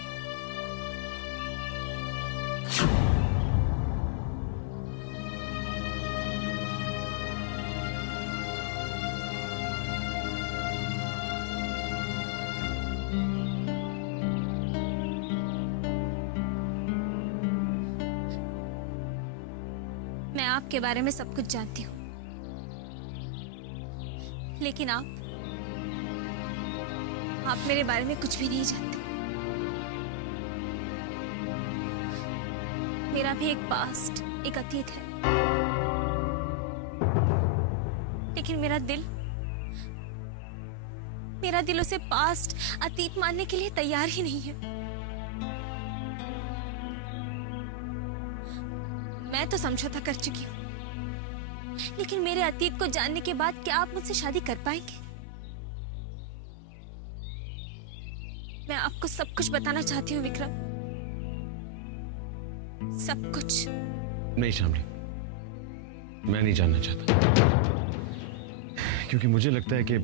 मैं आपके बारे में सब कुछ जानती हूँ, लेकिन आप मेरे बारे में कुछ भी नहीं जानते। मेरा भी एक पास्ट, एक अतीत है, लेकिन मेरा दिल उसे पास्ट, अतीत मानने के लिए तैयार ही नहीं है। मैं तो समझौता कर चुकी हूँ, लेकिन मेरे अतीत को जानने के बाद क्या आप मुझसे शादी कर पाएंगे? मैं आपको सब कुछ बताना चाहती हूँ विक्रम, सब कुछ। नहीं शामली, मैं नहीं जानना चाहता, क्योंकि मुझे लगता है कि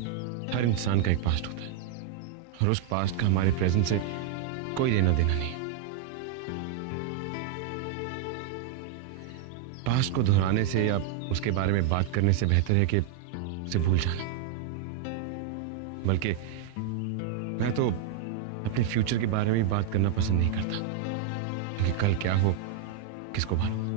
हर इंसान का एक पास्ट होता है और उस पास्ट का हमारे प्रेजेंट से कोई लेना देना नहीं है। पास्ट को दोहराने से या उसके बारे में बात करने से बेहतर है कि उसे भूल जाना। बल्कि मैं तो अपने फ्यूचर के बारे में बात करना पसंद नहीं करता, क्योंकि कल क्या हो किसको मालूम।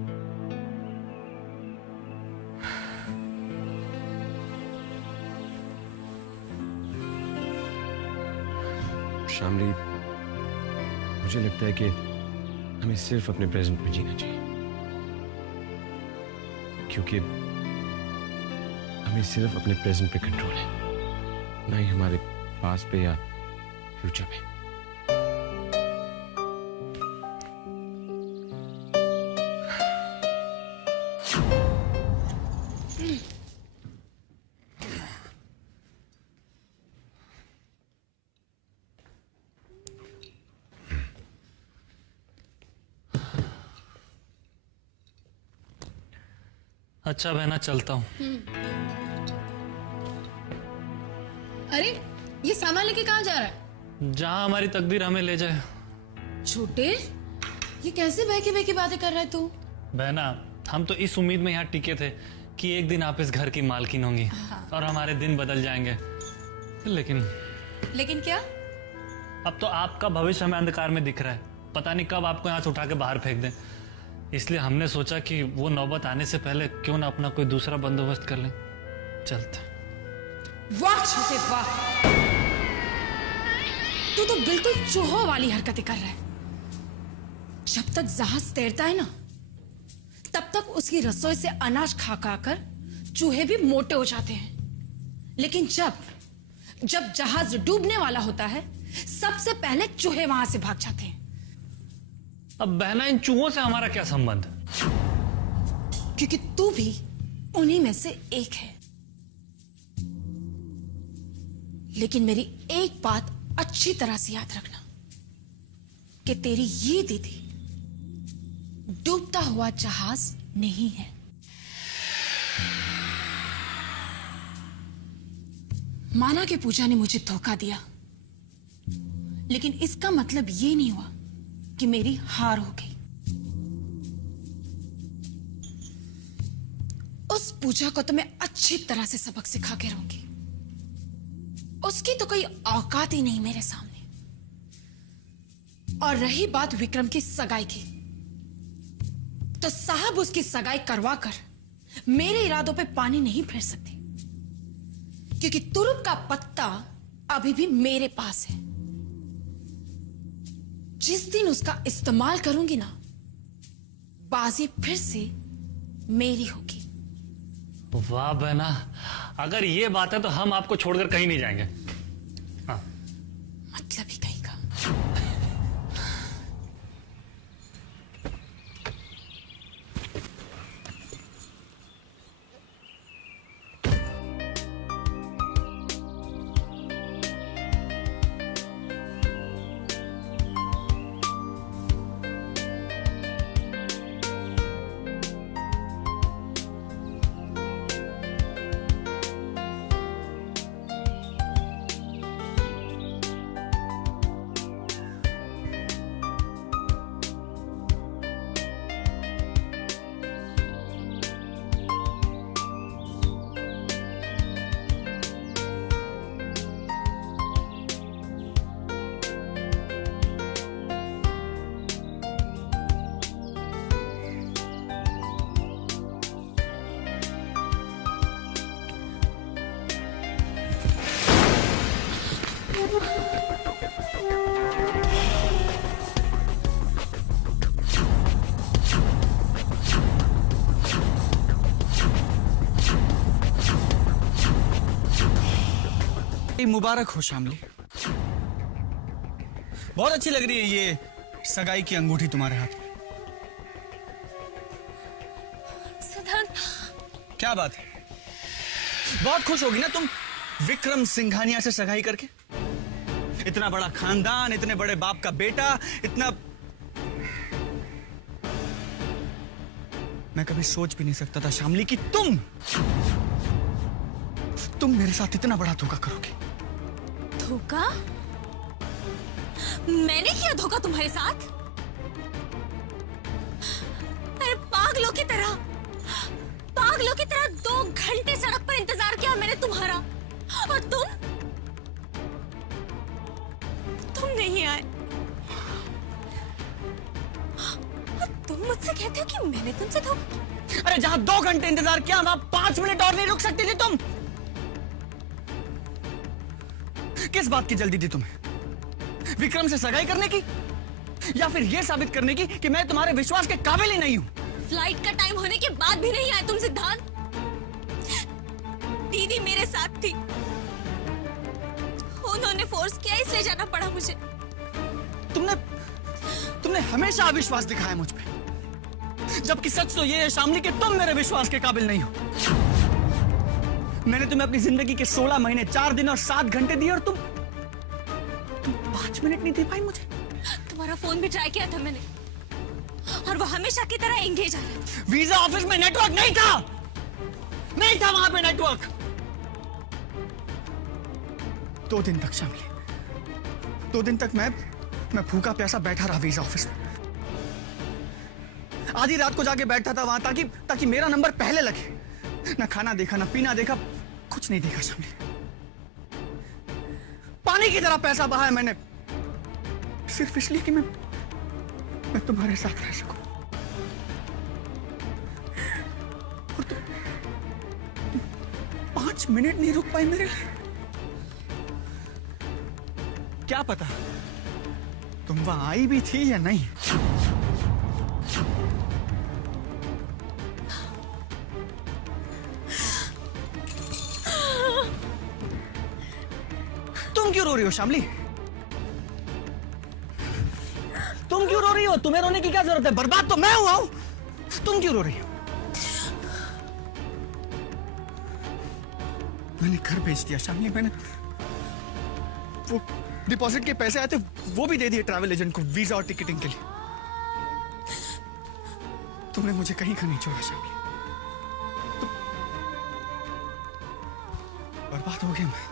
शामली, मुझे लगता है कि हमें सिर्फ अपने प्रेजेंट में जीना चाहिए, क्योंकि हमें सिर्फ अपने प्रेजेंट पे कंट्रोल है, ना ही हमारे पास्ट पे या फ्यूचर पे। अच्छा बहना, चलता हूँ। अरे ये सामान लेके कहाँ जा रहा है? जहाँ हमारी तकदीर हमें ले जाए। छोटे, ये कैसे बहके बातें कर रहा है तू? बहना, हम तो इस उम्मीद में यहाँ टिके थे कि एक दिन आप इस घर की मालकिन होंगी और हमारे दिन बदल जाएंगे, लेकिन क्या? अब तो आपका भविष्य हमें अंधकार में दिख रहा है। पता नहीं कब आपको यहाँ से उठा के बाहर फेंक दें। इसलिए हमने सोचा कि वो नौबत आने से पहले क्यों ना अपना कोई दूसरा बंदोबस्त कर लें। चलते। वाह छोटे वाह, तू तो बिल्कुल चूहों वाली हरकतें कर रहा है। जब तक जहाज तैरता है ना, तब तक उसकी रसोई से अनाज खा खा कर चूहे भी मोटे हो जाते हैं, लेकिन जब जहाज डूबने वाला होता है, सबसे पहले चूहे वहां से भाग जाते हैं। अब बहना इन चूहों से हमारा क्या संबंध? क्योंकि तू भी उन्हीं में से एक है। लेकिन मेरी एक बात अच्छी तरह से याद रखना कि तेरी ये दीदी डूबता हुआ जहाज नहीं है। माना कि पूजा ने मुझे धोखा दिया, लेकिन इसका मतलब ये नहीं हुआ कि मेरी हार हो गई। उस पूजा को तो मैं अच्छी तरह से सबक सिखा के रहूंगी। उसकी तो कोई औकात ही नहीं मेरे सामने। और रही बात विक्रम की सगाई की, तो साहब उसकी सगाई करवा कर मेरे इरादों पे पानी नहीं फेर सकते, क्योंकि तुरुप का पत्ता अभी भी मेरे पास है। जिस दिन उसका इस्तेमाल करूंगी ना, बाजी फिर से मेरी होगी। वाह बहना, अगर ये बात है तो हम आपको छोड़कर कहीं नहीं जाएंगे। हाँ। मतलब ही कहीं का। मुबारक हो शामली। बहुत अच्छी लग रही है ये सगाई की अंगूठी तुम्हारे हाथ में। सिद्धांत, क्या बात है? बहुत खुश होगी ना तुम विक्रम सिंघानिया से सगाई करके? इतना बड़ा खानदान, इतने बड़े बाप का बेटा, इतना मैं कभी सोच भी नहीं सकता था शामली कि तुम मेरे साथ इतना बड़ा धोखा करोगे। धोखा? मैंने किया धोखा तुम्हारे साथ? अरे पागलों की तरह 2 घंटे सड़क पर इंतजार किया मैंने तुम्हारा, और तुम नहीं आए। और तुम मुझसे कहते हो कि मैंने तुमसे धोखा। अरे जहां 2 घंटे इंतजार किया, वहां 5 मिनट और नहीं रुक सकती थी तुम? किस बात की जल्दी थी तुम्हें? विक्रम से सगाई करने की, या फिर यह साबित करने की कि मैं तुम्हारे विश्वास के काबिल ही नहीं हूं? फ्लाइट का टाइम होने के बाद भी नहीं आए तुम सिद्धांत। दीदी मेरे साथ थी, उन्होंने फोर्स किया इसलिए जाना पड़ा मुझे। तुमने हमेशा अविश्वास दिखाया मुझ पे, जबकि सच तो ये है शामली कि तुम मेरे विश्वास के काबिल नहीं हो। मैंने तुम्हें अपनी जिंदगी के 16 महीने 4 दिन और 7 घंटे दिए, और तुम 5 मिनट नहीं दे पाई मुझे। तुम्हारा फोन भी ट्राई किया था मैंने, और वो हमेशा की तरह एंगेज आ रहा था। वीजा ऑफिस में नेटवर्क नहीं था वहां पे नेटवर्क। 2 दिन तक शामली, 2 दिन तक मैं भूखा प्यासा बैठा रहा वीजा ऑफिस में। आधी रात को जाके बैठा था वहां ताकि मेरा नंबर पहले लगे। ना खाना देखा, ना पीना देखा, कुछ नहीं देखा शामली। पानी की तरह पैसा बहाया मैंने, सिर्फ इसलिए कि मैं तुम्हारे साथ रह सकूं। और तुम 5 मिनट नहीं रुक पाई मेरे लिए। क्या पता तुम वहां आई भी थी या नहीं। तुम क्यों रो रही हो शामली? तुम क्यों रो रो रही हो? तुम्हें रोने की क्या जरूरत है? बर्बाद तो मैं हुआ हूं, तुम क्यों रो रही हो? मैंने घर बेच दिया शामली, मैंने वो डिपॉजिट के पैसे आए थे वो भी दे दिए ट्रैवल एजेंट को वीजा और टिकटिंग के लिए। तुमने मुझे कहीं का नहीं छोड़ा शामली, तुम बर्बाद हो गया मैं।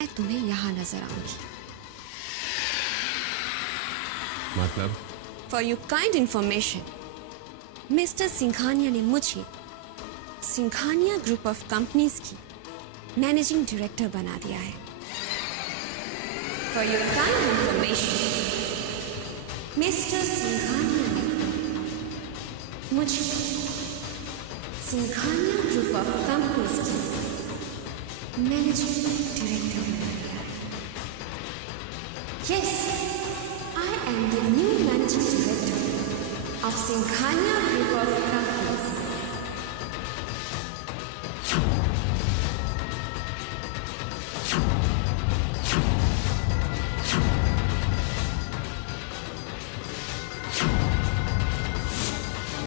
मैं तुम्हें यहाँ नजर आऊंगी। मतलब for you kind information, mister Singhania ने मुझे सिंघानिया ग्रुप ऑफ कंपनीज की मैनेजिंग डायरेक्टर बना दिया है। For your kind information, mister Singhania ने मुझे सिंघानिया ग्रुप ऑफ कंपनीज की मैनेजिंग डायरेक्टर बना दिया है। Yes, I am the new managing director of Singhania Group of Companies.